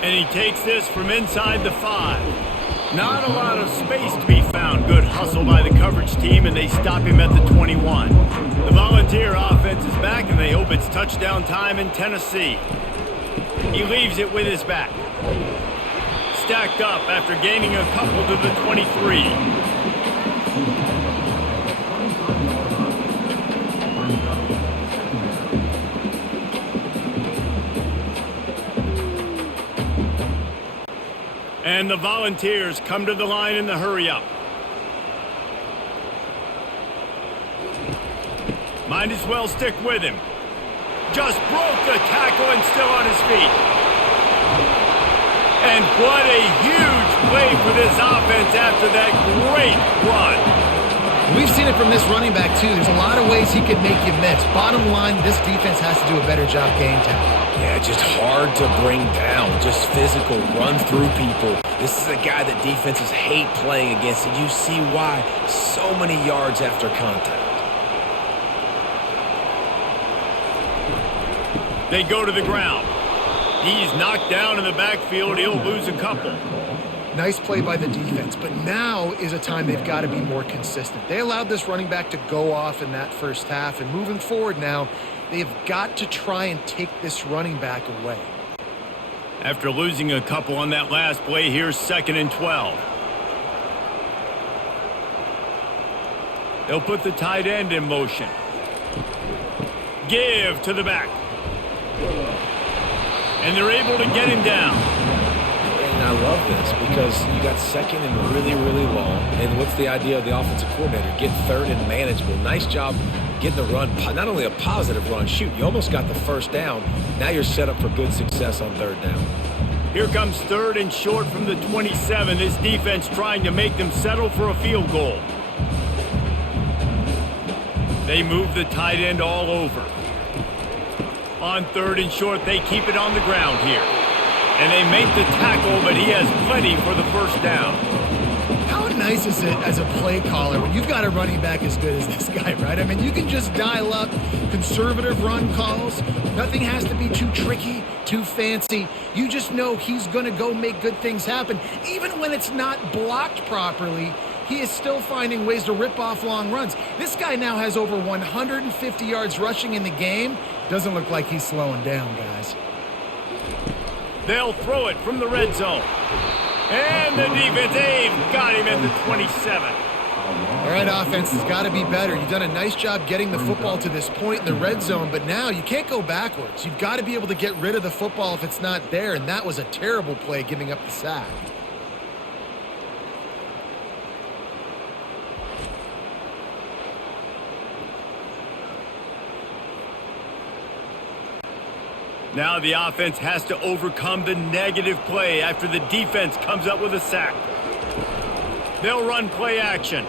And he takes this from inside the 5. Not a lot of space to be found. Good hustle by the coverage team, and they stop him at the 21. The Volunteer offense is back, and they hope it's touchdown time in Tennessee. He leaves it with his back. Stacked up after gaining a couple to the 23. And the Volunteers come to the line in the hurry-up. Might as well stick with him. Just broke the tackle and still on his feet. And what a huge play for this offense after that great run. We've seen it from this running back, too. There's a lot of ways he could make you miss. Bottom line, this defense has to do a better job game tackling. Yeah, just hard to bring down. Just physical, run through people. This is a guy that defenses hate playing against, and you see why. So many yards after contact. They go to the ground. He's knocked down in the backfield. He'll lose a couple. Nice play by the defense, but now is a time they've got to be more consistent. They allowed this running back to go off in that first half, and moving forward now, they've got to try and take this running back away. After losing a couple on that last play, here's 2nd and 12. They'll put the tight end in motion. Give to the back. And they're able to get him down. And I love this because you got 2nd and really, really long. And what's the idea of the offensive coordinator? Get 3rd and manageable. Nice job getting the run, not only a positive run, shoot, you almost got the first down. Now you're set up for good success on third down. Here comes 3rd and short from the 27. This defense trying to make them settle for a field goal. They move the tight end all over. On 3rd and short, they keep it on the ground here. And they make the tackle, but he has plenty for the first down. How nice is it as a play caller when you've got a running back as good as this guy, right? I mean, you can just dial up conservative run calls. Nothing has to be too tricky, too fancy. You just know he's going to go make good things happen. Even when it's not blocked properly, he is still finding ways to rip off long runs. This guy now has over 150 yards rushing in the game. Doesn't look like he's slowing down, guys. They'll throw it from the red zone. And the defense, they've got him at the 27. All right, offense has got to be better. You've done a nice job getting the football to this point in the red zone, but now you can't go backwards. You've got to be able to get rid of the football if it's not there, and that was a terrible play giving up the sack. Now the offense has to overcome the negative play after the defense comes up with a sack. They'll run play action.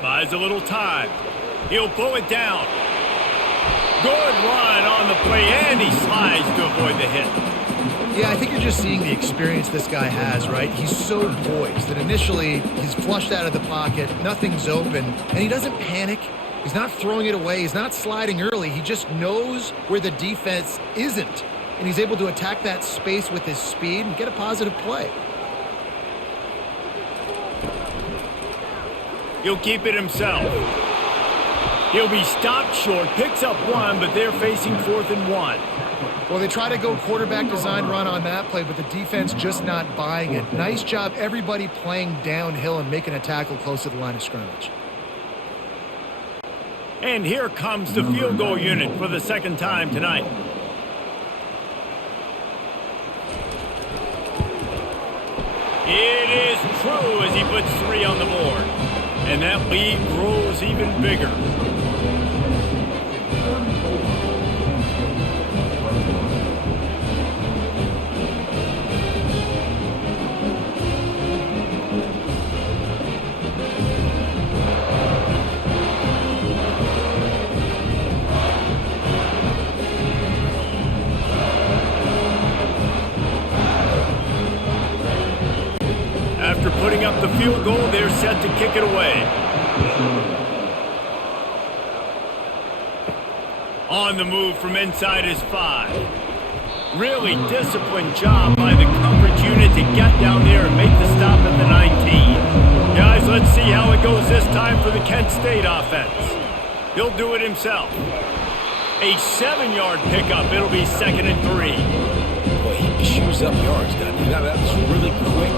Buys a little time. He'll pull it down. Good run on the play, and he slides to avoid the hit. Yeah, I think you're just seeing the experience this guy has, right? He's so poised that initially he's flushed out of the pocket, nothing's open, and he doesn't panic. He's not throwing it away. He's not sliding early. He just knows where the defense isn't, and he's able to attack that space with his speed and get a positive play. He'll keep it himself. He'll be stopped short, picks up one, but they're facing 4th and 1. Well, they try to go quarterback design run on that play, but the defense just not buying it. Nice job, everybody playing downhill and making a tackle close to the line of scrimmage. And here comes the field goal unit for the second time tonight. It is true as he puts 3 on the board. And that lead grows even bigger. After putting up the field goal, they're set to kick it away. On the move from inside his 5. Really disciplined job by the coverage unit to get down there and make the stop at the 19. Guys, let's see how it goes this time for the Kent State offense. He'll do it himself. A 7-yard pickup. It'll be 2nd and 3. Boy, he chews up yards, doesn't he? That was really quick,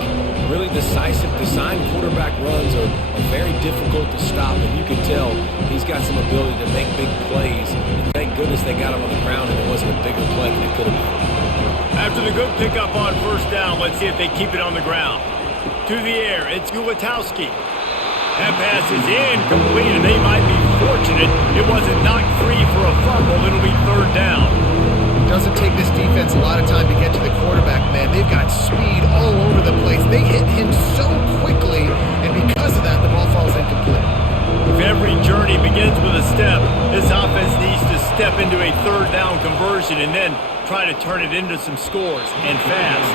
really decisive. Design quarterback runs are very difficult to stop, and you can tell he's got some ability to make big plays. And thank goodness they got him on the ground and it wasn't a bigger play than it could have been. After the good pickup on 1st down, let's see if they keep it on the ground. To the air, it's Gulatowski. That pass is incomplete, and they might be fortunate it wasn't knocked free for a fumble. It'll be 3rd down. Doesn't take this defense a lot of time to get to the quarterback, man. They've got speed all over the place. They hit him so quickly, and because of that, the ball falls incomplete. If every journey begins with a step, this offense needs to step into a 3rd down conversion and then try to turn it into some scores, and fast.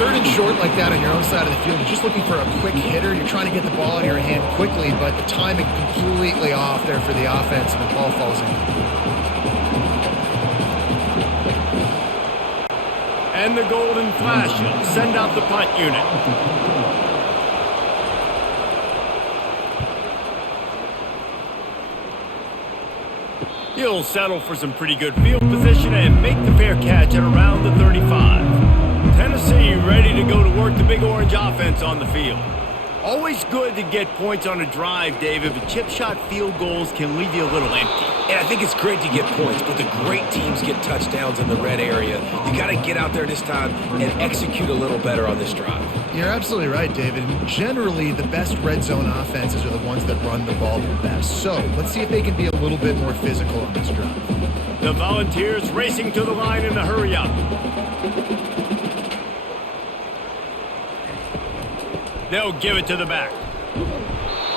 3rd and short like that on your own side of the field, you're just looking for a quick hitter. You're trying to get the ball out of your hand quickly, but the timing completely off there for the offense, and the ball falls incomplete. And the golden flash will send out the punt unit. He'll settle for some pretty good field position and make the fair catch at around the 35. Tennessee ready to go to work the Big Orange offense on the field. Always good to get points on a drive, David, but chip shot field goals can leave you a little empty. And I think it's great to get points, but the great teams get touchdowns in the red area. You got to get out there this time and execute a little better on this drive. You're absolutely right, David. Generally, the best red zone offenses are the ones that run the ball the best. So let's see if they can be a little bit more physical on this drive. The Volunteers racing to the line in a hurry-up. They'll give it to the back.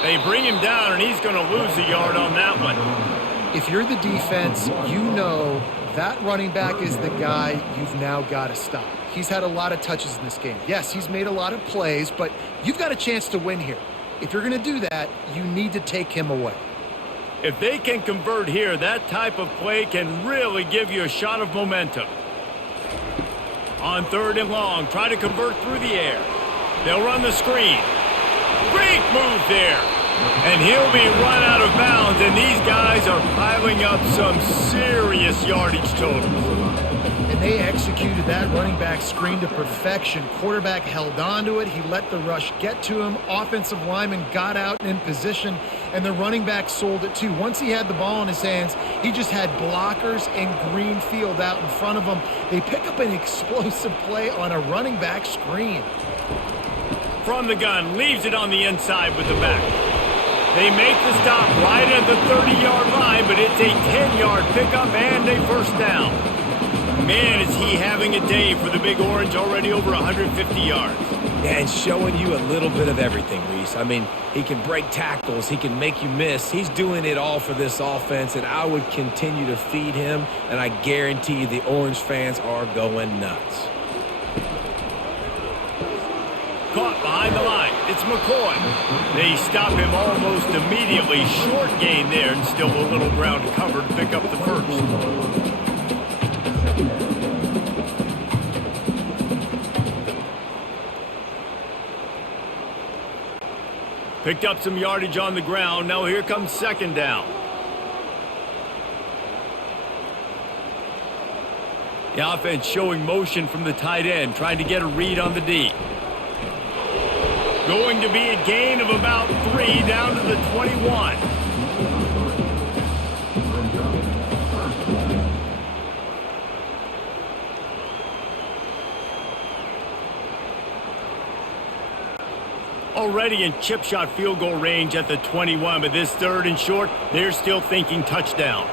They bring him down, and he's going to lose a yard on that one. If you're the defense, you know that running back is the guy you've now got to stop. He's had a lot of touches in this game. Yes, he's made a lot of plays, but you've got a chance to win here. If you're going to do that, you need to take him away. If they can convert here, that type of play can really give you a shot of momentum. On 3rd and long, try to convert through the air. They'll run the screen. Great move there. And he'll be run out of bounds, and these guys are piling up some serious yardage totals. And they executed that running back screen to perfection. Quarterback held on to it. He let the rush get to him. Offensive lineman got out and in position, and the running back sold it too. Once he had the ball in his hands, he just had blockers and green field out in front of him. They pick up an explosive play on a running back screen. From the gun, leaves it on the inside with the back. They make the stop right at the 30-yard line, but it's a 10-yard pickup and a first down. Man, is he having a day for the Big Orange, already over 150 yards. Yeah, and showing you a little bit of everything, Reese. I mean, he can break tackles. He can make you miss. He's doing it all for this offense, and I would continue to feed him, and I guarantee you the Orange fans are going nuts. Caught behind the line. It's McCoy. They stop him almost immediately. Short gain there, and still a little ground to cover to pick up the first. Picked up some yardage on the ground. Now here comes 2nd down. The offense showing motion from the tight end, trying to get a read on the D. Going to be a gain of about 3 down to the 21. Already in chip shot field goal range at the 21, but this 3rd and short, they're still thinking touchdown.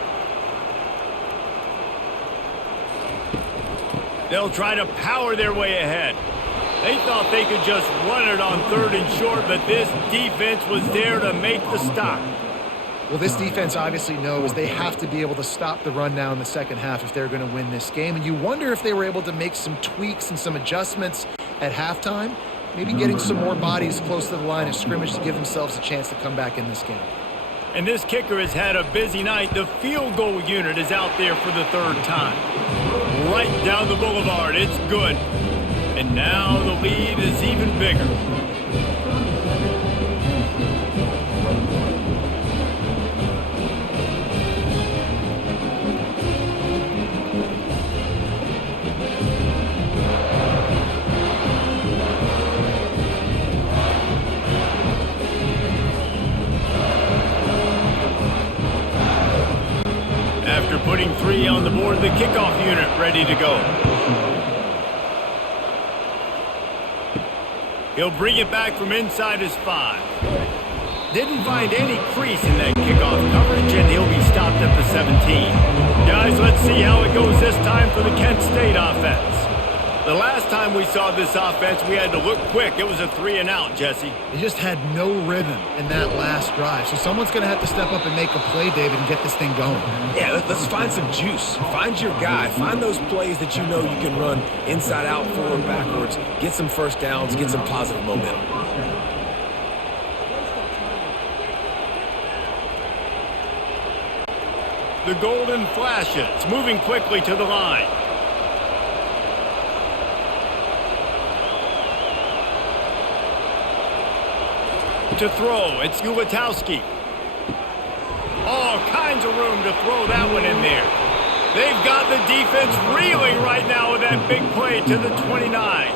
They'll try to power their way ahead. They thought they could just run it on 3rd and short, but this defense was there to make the stop. Well, this defense obviously knows they have to be able to stop the run now in the second half if they're going to win this game. And you wonder if they were able to make some tweaks and some adjustments at halftime, maybe getting some more bodies close to the line of scrimmage to give themselves a chance to come back in this game. And this kicker has had a busy night. The field goal unit is out there for the 3rd time. Right down the boulevard. It's good. And now the lead is even bigger. After putting 3 on the board, the kickoff unit ready to go. He'll bring it back from inside his 5. Didn't find any crease in that kickoff coverage, and he'll be stopped at the 17. Guys, let's see how it goes this time for the Kent State offense. The last time we saw this offense, we had to look quick. It was a 3-and-out, Jesse. They just had no rhythm in that last drive. So someone's going to have to step up and make a play, David, and get this thing going. Yeah, let's find some juice. Find your guy. Find those plays that you know you can run inside out, forward, backwards. Get some first downs. Get some positive momentum. The golden flashes, moving quickly to the line. To throw, it's Ulatowski. All kinds of room to throw that one in there. They've got the defense reeling right now with that big play to the 29.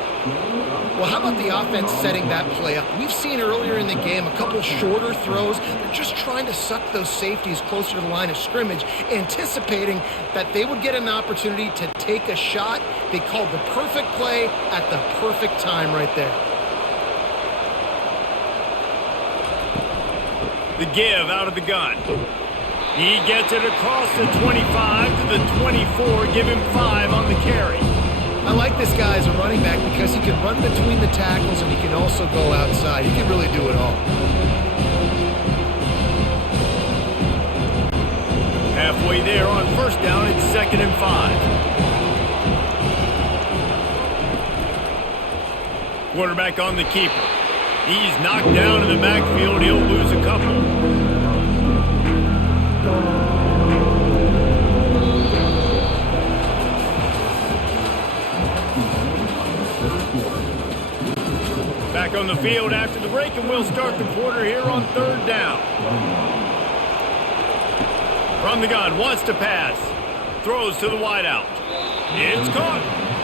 Well, how about the offense setting that play up? We've seen earlier in the game a couple shorter throws. They're just trying to suck those safeties closer to the line of scrimmage, anticipating that they would get an opportunity to take a shot. They called the perfect play at the perfect time right there. The give out of the gun. He gets it across the 25 to the 24, give him 5 on the carry. I like this guy as a running back because he can run between the tackles and he can also go outside. He can really do it all. Halfway there on first down, it's 2nd and 5. Quarterback on the keeper. He's knocked down in the backfield. He'll lose a couple. Back on the field after the break, and we'll start the quarter here on 3rd down. From the gun, wants to pass. Throws to the wideout. It's caught.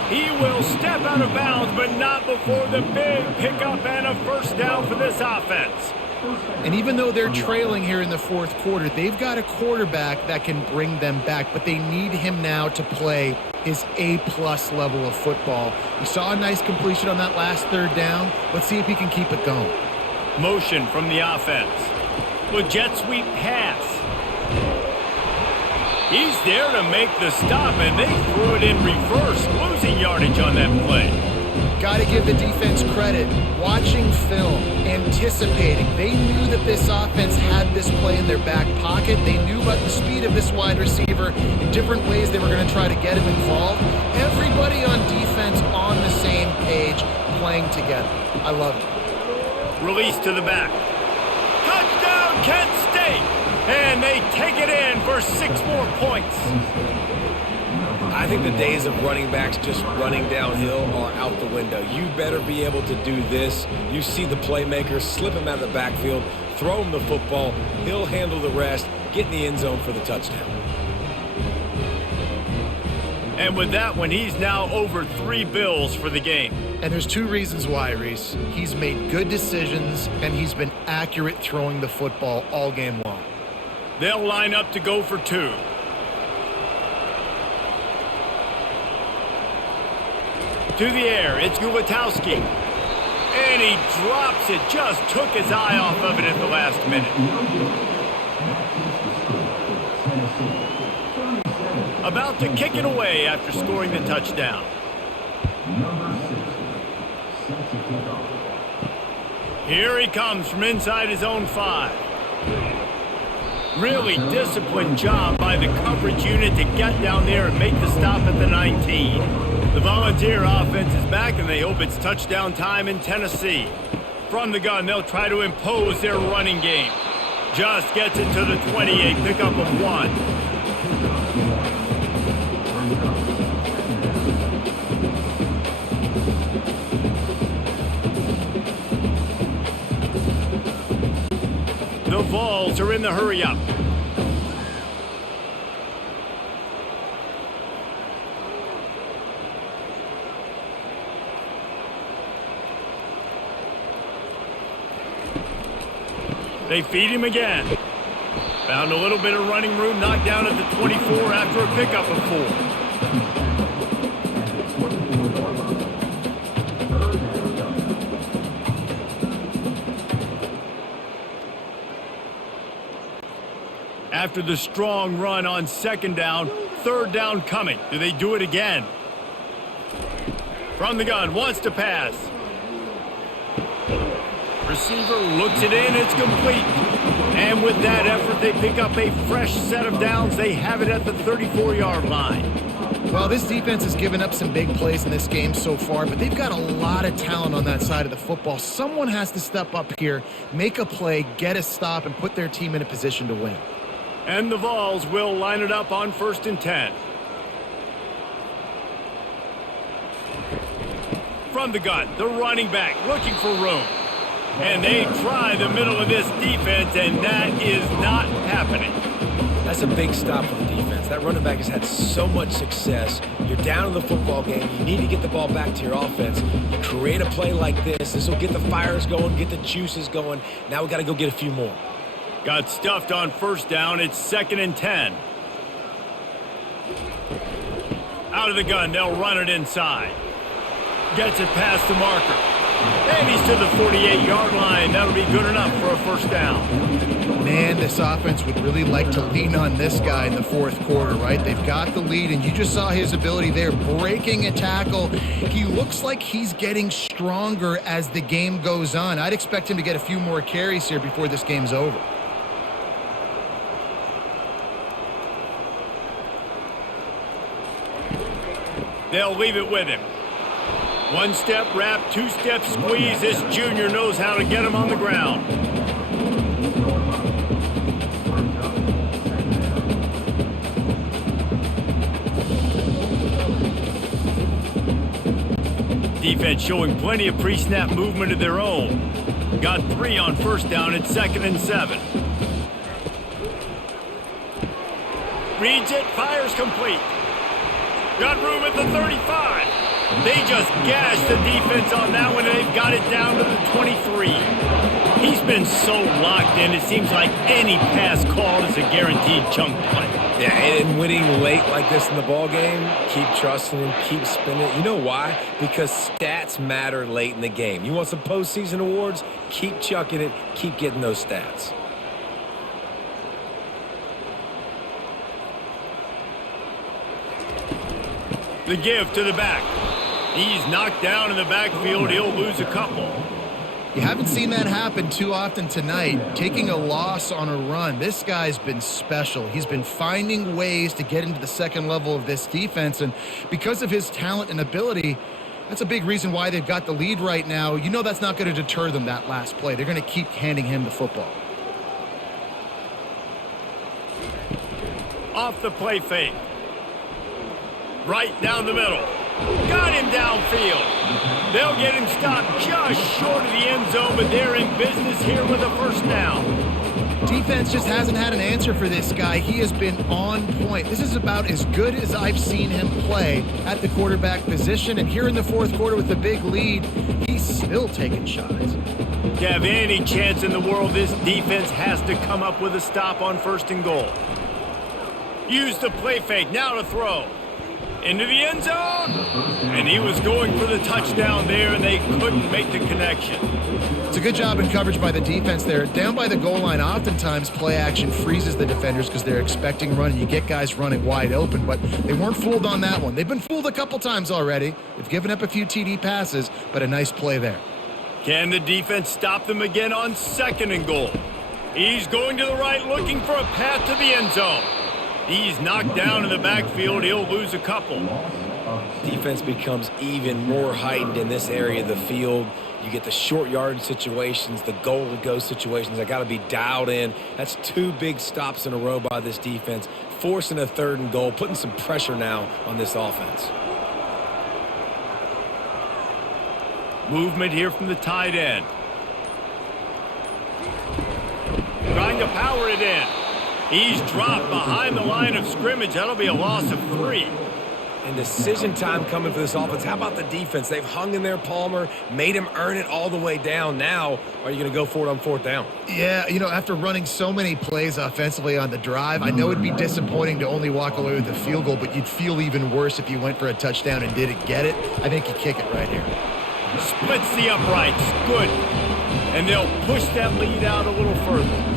He will step out of bounds, but not before the big pickup and a first down for this offense. And even though they're trailing here in the 4th quarter, they've got a quarterback that can bring them back, but they need him now to play his A-plus level of football. We saw a nice completion on that last 3rd down. Let's see if he can keep it going. Motion from the offense. With jet sweep pass. He's there to make the stop, and they threw it in reverse, losing yardage on that play. Got to give the defense credit. Watching film, anticipating. They knew that this offense had this play in their back pocket. They knew about the speed of this wide receiver in different ways they were going to try to get him involved. Everybody on defense on the same page, playing together. I love it. Release to the back. Touchdown, Kent State! And they take it in for 6 more points. I think the days of running backs just running downhill are out the window. You better be able to do this. You see the playmaker, slip him out of the backfield, throw him the football. He'll handle the rest, get in the end zone for the touchdown. And with that one, he's now over 3 bills for the game. And there's 2 reasons why, Reese. He's made good decisions, and he's been accurate throwing the football all game long. They'll line up to go for 2. To the air, it's Gulitowski. And he drops it, just took his eye off of it at the last minute. About to kick it away after scoring the touchdown. Here he comes from inside his own 5. Really disciplined job by the coverage unit to get down there and make the stop at the 19. The Volunteer offense is back, and they hope it's touchdown time in Tennessee. From the gun, they'll try to impose their running game. Just gets it to the 28, pickup of 1. The Vols are in the hurry-up. They feed him again. Found a little bit of running room, knocked down at the 24 after a pickup of 4. After the strong run on 2nd down, 3rd down coming. Do they do it again? From the gun, wants to pass. Receiver looks it in, it's complete. And with that effort, they pick up a fresh set of downs. They have it at the 34-yard line. Well, this defense has given up some big plays in this game so far, but they've got a lot of talent on that side of the football. Someone has to step up here, make a play, get a stop, and put their team in a position to win. And the Vols will line it up on 1st and 10. From the gun, the running back looking for room. And they try the middle of this defense, and that is not happening. That's a big stop for the defense. That running back has had so much success. You're down in the football game. You need to get the ball back to your offense. You create a play like this. This will get the fires going, get the juices going. Now we got to go get a few more. Got stuffed on first down. It's 2nd and 10. Out of the gun, they'll run it inside. Gets it past the marker. And he's to the 48-yard line. That'll be good enough for a first down. Man, this offense would really like to lean on this guy in the fourth quarter, right? They've got the lead, and you just saw his ability there, breaking a tackle. He looks like he's getting stronger as the game goes on. I'd expect him to get a few more carries here before this game's over. They'll leave it with him. One-step wrap, two-step squeeze. This junior knows how to get him on the ground. Defense showing plenty of pre-snap movement of their own. Got 3 on first down. It's 2nd and 7. Reads it, fires complete. Got room at the 35. They just gashed the defense on that one, and they've got it down to the 23. He's been so locked in, it seems like any pass call is a guaranteed chunk play. Yeah, and winning late like this in the ball game, keep trusting him, keep spinning it. You know why? Because stats matter late in the game. You want some postseason awards? Keep chucking it, keep getting those stats. The give to the back. He's knocked down in the backfield. He'll lose a couple. You haven't seen that happen too often tonight, taking a loss on a run. This guy's been special. He's been finding ways to get into the second level of this defense, and because of his talent and ability, that's a big reason why they've got the lead right now. You know that's not going to deter them, that last play. They're going to keep handing him the football. Off the play fake. Right down the middle. Got him downfield. They'll get him stopped just short of the end zone, but they're in business here with a first down. Defense just hasn't had an answer for this guy. He has been on point. This is about as good as I've seen him play at the quarterback position. And here in the fourth quarter with a big lead, he's still taking shots. To have any chance in the world, this defense has to come up with a stop on 1st and goal. Use the play fake. Now to throw. Into the end zone. And he was going for the touchdown there, and they couldn't make the connection. It's a good job in coverage by the defense there. Down by the goal line, oftentimes play action freezes the defenders because they're expecting run, and you get guys running wide open, but they weren't fooled on that one. They've been fooled a couple times already. They've given up a few TD passes, but a nice play there. Can the defense stop them again on 2nd and goal? He's going to the right, looking for a path to the end zone. He's knocked down in the backfield. He'll lose a couple. Defense becomes even more heightened in this area of the field. You get the short yardage situations, the goal-to-go situations. They got to be dialed in. That's 2 big stops in a row by this defense, forcing a 3rd and goal, putting some pressure now on this offense. Movement here from the tight end. Trying to power it in. He's dropped behind the line of scrimmage. That'll be a loss of 3. And decision time coming for this offense. How about the defense? They've hung in there, Palmer, made him earn it all the way down. Now, are you going to go for it on 4th down? Yeah, you know, after running so many plays offensively on the drive, I know it'd be disappointing to only walk away with a field goal, but you'd feel even worse if you went for a touchdown and didn't get it. I think you kick it right here. Splits the uprights. Good. And they'll push that lead out a little further.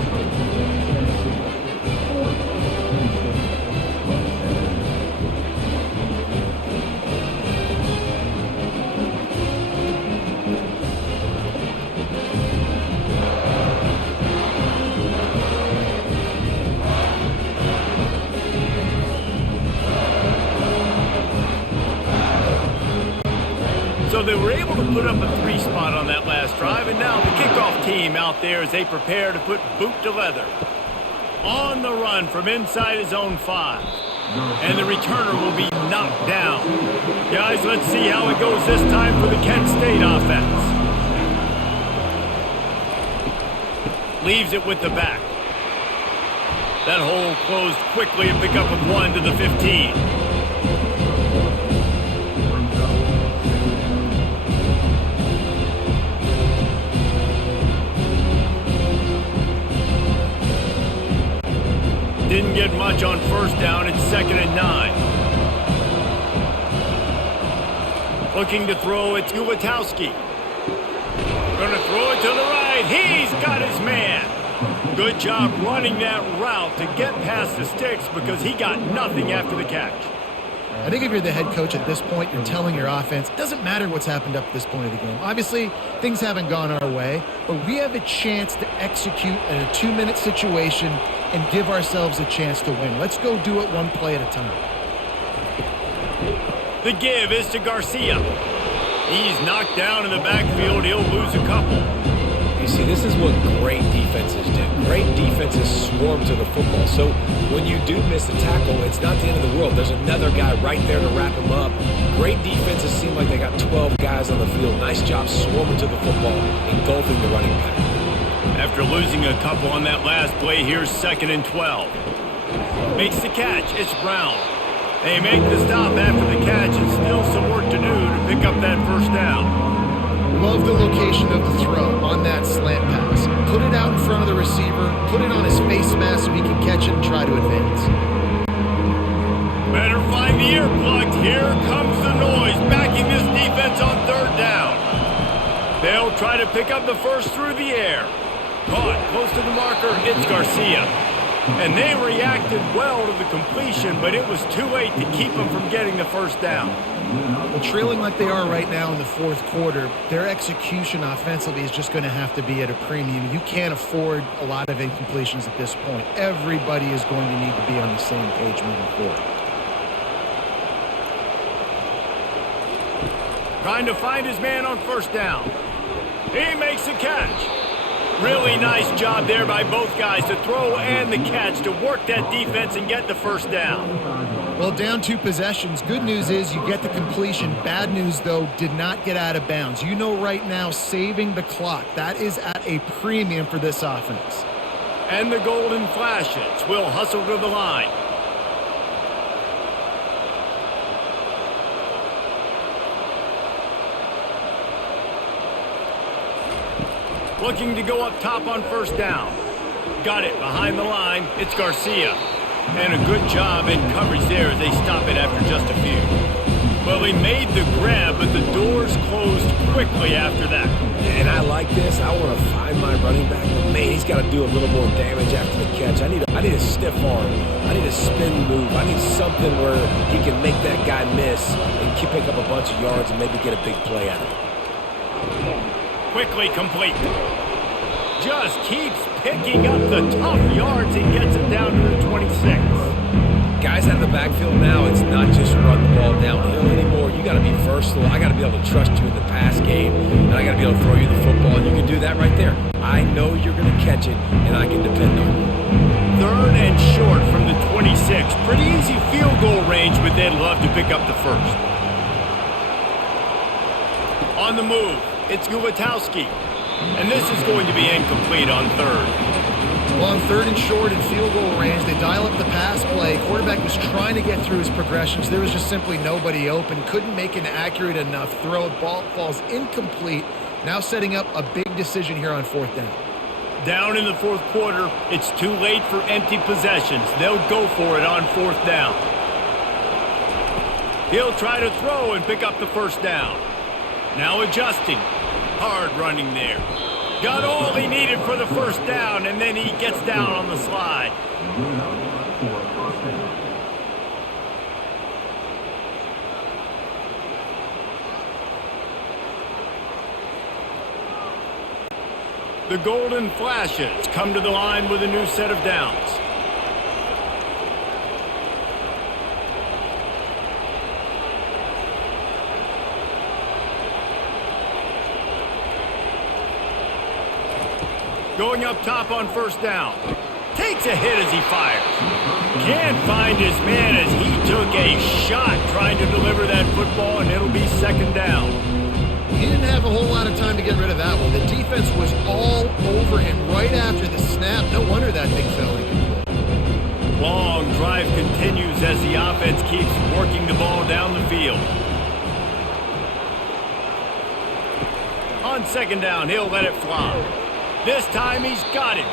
So they were able to put up a 3 spot on that last drive, and now the kickoff team out there as they prepare to put boot to leather. On the run from inside his own 5. And the returner will be knocked down. Guys, let's see how it goes this time for the Kent State offense. Leaves it with the back. That hole closed quickly, a pickup of 1 to the 15. Didn't get much on first down. It's 2nd and 9. Looking to throw, it's Ulatowski. Gonna throw it to the right. He's got his man. Good job running that route to get past the sticks because he got nothing after the catch. I think if you're the head coach at this point, you're telling your offense, it doesn't matter what's happened up to this point of the game. Obviously, things haven't gone our way, but we have a chance to execute in a 2-minute situation and give ourselves a chance to win. Let's go do it one play at a time. The give is to Garcia. He's knocked down in the backfield. He'll lose a couple. You see, this is what great defenses do. Great defenses swarm to the football. So when you do miss a tackle, it's not the end of the world. There's another guy right there to wrap him up. Great defenses seem like they got 12 guys on the field. Nice job swarming to the football, engulfing the running back. After losing a couple on that last play, here's 2nd and 12. Makes the catch. It's Brown. They make the stop after the catch and still some work to do to pick up that first down. Love the location of the throw on that slant pass. Put it out in front of the receiver, put it on his face mask so he can catch it and try to advance. Better find the earplugs. Here comes the noise, backing this defense on 3rd down. They'll try to pick up the first through the air. Caught close to the marker, it's Garcia. And they reacted well to the completion, but it was too late to keep them from getting the first down. Well, trailing like they are right now in the 4th quarter, their execution offensively is just going to have to be at a premium. You can't afford a lot of incompletions at this point. Everybody is going to need to be on the same page moving forward. Trying to find his man on first down. He makes the catch. Really nice job there by both guys to throw and the catch to work that defense and get the first down. Well, down 2 possessions. Good news is you get the completion. Bad news, though, did not get out of bounds. You know right now, saving the clock, that is at a premium for this offense. And the Golden Flashes will hustle to the line. Looking to go up top on first down. Got it behind the line. It's Garcia. And a good job in coverage there as they stop it after just a few. Well, he made the grab, but the doors closed quickly after that. And I like this. I want to find my running back. But man, he's got to do a little more damage after the catch. I need a stiff arm. I need a spin move. I need something where he can make that guy miss and pick up a bunch of yards and maybe get a big play out of it. Quickly complete. Just keeps picking up the tough yards and gets it down to the 26. Guys out of the backfield now, it's not just run the ball downhill anymore. You got to be versatile. I got to be able to trust you in the pass game, and I got to be able to throw you the football, and you can do that right there. I know you're going to catch it, and I can depend on you. 3rd and short from the 26. Pretty easy field goal range, but they'd love to pick up the first. On the move, it's Ulatowski. And this is going to be incomplete on 3rd. Well, on 3rd and short in field goal range, they dial up the pass play. Quarterback was trying to get through his progressions. There was just simply nobody open. Couldn't make an accurate enough throw. Ball falls incomplete. Now setting up a big decision here on 4th down. Down in the 4th quarter, it's too late for empty possessions. They'll go for it on 4th down. He'll try to throw and pick up the first down. Now adjusting. Hard running there. Got all he needed for the first down, and then he gets down on the slide. The Golden Flashes come to the line with a new set of downs. Going up top on first down. Takes a hit as he fires. Can't find his man as he took a shot trying to deliver that football, and it'll be 2nd down. He didn't have a whole lot of time to get rid of that one. The defense was all over him right after the snap. No wonder that thing fell incomplete. as the offense keeps working the ball down the field. On second down, he'll let it fly. This time he's got it.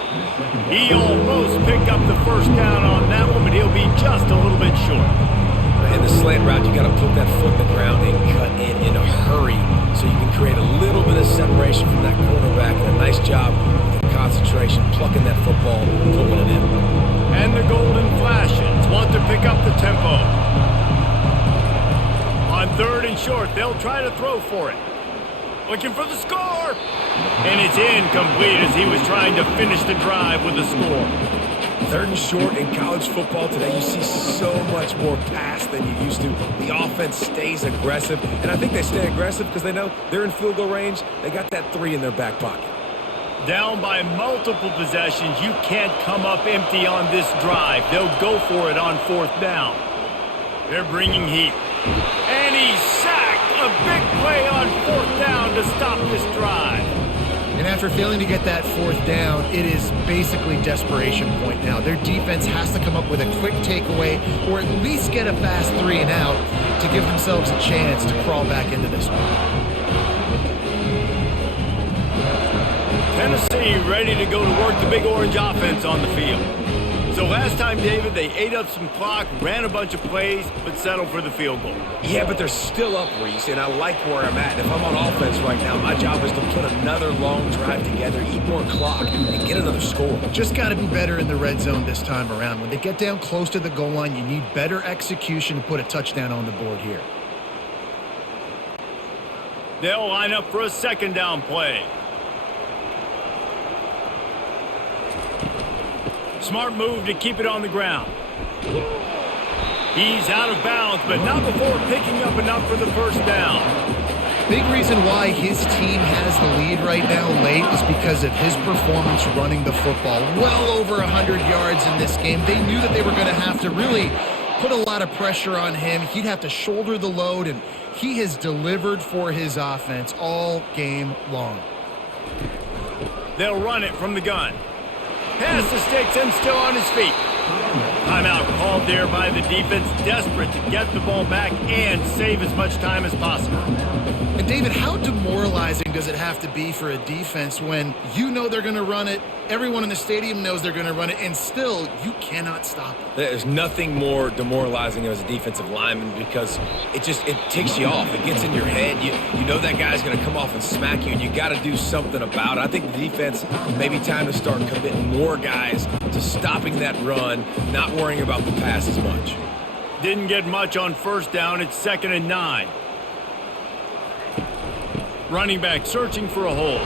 He almost picked up the first down on that one, but he'll be just a little bit short. In the slant route, you got to put that foot in the ground and cut in a hurry so you can create a little bit of separation from that cornerback. And a nice job with the concentration, plucking that football, pulling it in. And the golden flashes want to pick up the tempo. On third and short, they'll try to throw for it. Looking for the score. And it's incomplete as he was trying to finish the drive with a score. Third and short in college football today, you see so much more pass than you used to. The offense stays aggressive, and I think they stay aggressive because they know they're in field goal range. They got that 3 in their back pocket. Down by multiple possessions, you can't come up empty on this drive. They'll go for it on fourth down. They're bringing heat. And he's sacked. A big play on fourth down to stop this drive. And after failing to get that fourth down, it is basically desperation point now. Their defense has to come up with a quick takeaway or at least get a fast 3 and out to give themselves a chance to crawl back into this one. Tennessee ready to go to work the big orange offense on the field. So last time, David, they ate up some clock, ran a bunch of plays, but settled for the field goal. Yeah, but they're still up, Reese, and I like where I'm at. And if I'm on offense right now, my job is to put another long drive together, eat more clock, and get another score. Just got to be better in the red zone this time around. When they get down close to the goal line, you need better execution to put a touchdown on the board here. They'll line up for a second down play. Smart move to keep it on the ground. He's out of bounds, but not before picking up enough for the first down. Big reason why his team has the lead right now late is because of his performance running the football. Well over 100 yards in this game. They knew that they were going to have to really put a lot of pressure on him. He'd have to shoulder the load, and he has delivered for his offense all game long. They'll run it from the gun. Pass the sticks and still on his feet. Timeout called there by the defense, desperate to get the ball back and save as much time as possible. And David, how demoralizing does it have to be for a defense when you know they're going to run it, everyone in the stadium knows they're going to run it, and still you cannot stop it? There's nothing more demoralizing as a defensive lineman because it ticks you off. It gets in your head. You know that guy's going to come off and smack you, and you got to do something about it. I think the defense maybe time to start committing more guys to stopping that run, not worrying about the pass as much. Didn't get much on first down. It's 2nd and 9. Running back searching for a hole.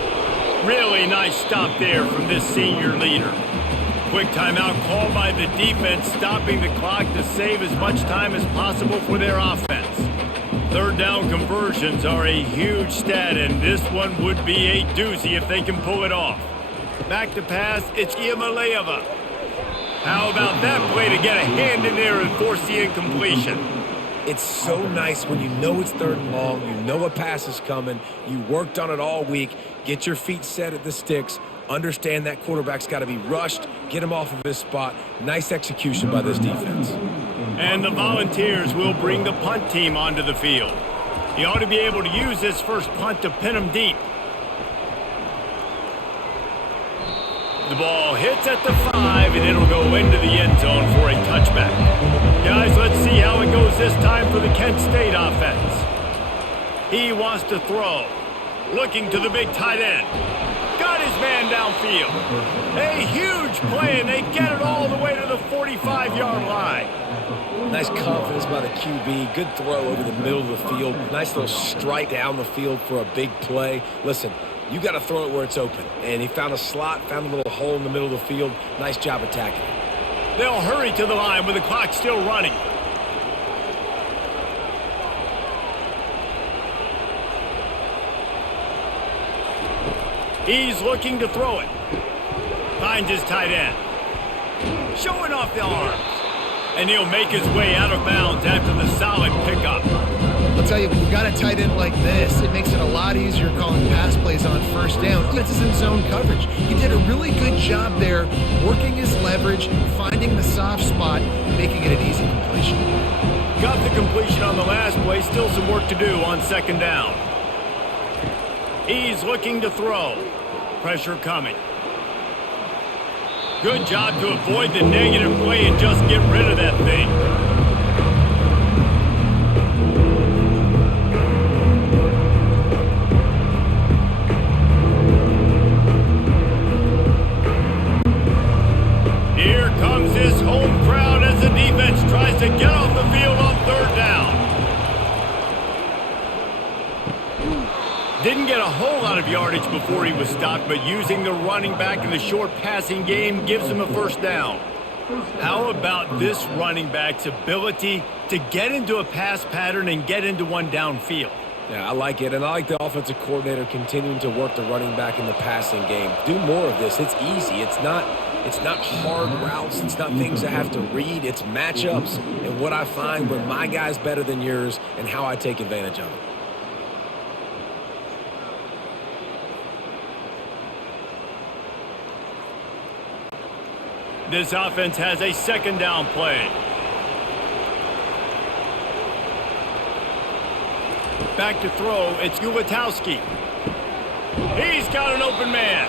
Really nice stop there from this senior leader. Quick timeout called by the defense, stopping the clock to save as much time as possible for their offense. Third down conversions are a huge stat, and this one would be a doozy if they can pull it off. Back to pass, it's Iamaleava. How about that play to get a hand in there and force the incompletion? It's so nice when you know it's 3rd and long, you know a pass is coming, you worked on it all week, get your feet set at the sticks, understand that quarterback's got to be rushed, get him off of his spot. Nice execution by this defense. And the Volunteers will bring the punt team onto the field. He ought to be able to use this first punt to pin him deep. The ball hits at the 5, and it'll go into the end zone for a touchback. Guys, let's see how it goes this time for the Kent State offense. He wants to throw. Looking to the big tight end. Got his man downfield. A huge play, and they get it all the way to the 45-yard line. Nice confidence by the QB. Good throw over the middle of the field. Nice little strike down the field for a big play. Listen, you got to throw it where it's open. And he found a slot, found a little hole in the middle of the field. Nice job attacking it. They'll hurry to the line with the clock still running. He's looking to throw it. Finds his tight end. Showing off the arms. And he'll make his way out of bounds after the solid pickup. I'll tell you, when you got a tight end like this, it makes it a lot easier calling pass plays on first down. This is in zone coverage. He did a really good job there, working his leverage, finding the soft spot, and making it an easy completion. Got the completion on the last play. Still some work to do on second down. He's looking to throw. Pressure coming. Good job to avoid the negative play and just get rid of that thing. Here comes this home crowd as the defense tries to get off the field on third down. Didn't get a whole lot of yardage before he was stopped, but using the running back in the short passing game gives him a first down. How about this running back's ability to get into a pass pattern and get into one downfield? Yeah, I like it, and I like the offensive coordinator continuing to work the running back in the passing game. Do more of this. It's easy. It's not hard routes. It's not things I have to read. It's matchups and what I find when my guy's better than yours and how I take advantage of it. This offense has a second down play. Back to throw, it's Ulatowski. He's got an open man.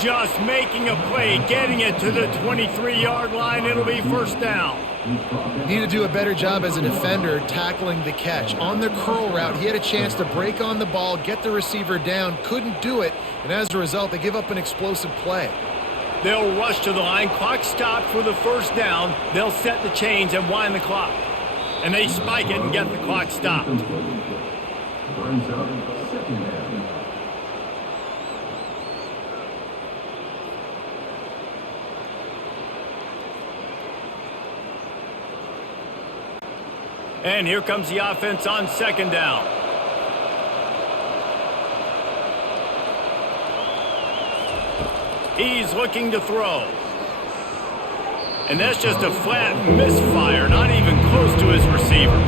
Just making a play, getting it to the 23-yard line. It'll be first down. Need to do a better job as a defender tackling the catch. On the curl route, he had a chance to break on the ball, get the receiver down, couldn't do it, and as a result, they give up an explosive play. They'll rush to the line. Clock stopped for the first down. They'll set the chains and wind the clock. And they spike it and get the clock stopped. And here comes the offense on second down. He's looking to throw. And that's just a flat misfire, not even close to his receiver.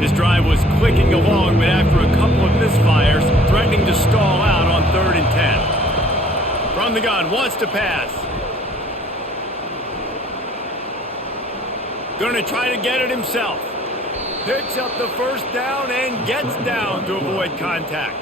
This drive was clicking along, but after a couple of misfires, threatening to stall out on 3rd and 10. From the gun, wants to pass. Going to try to get it himself. Picks up the first down and gets down to avoid contact.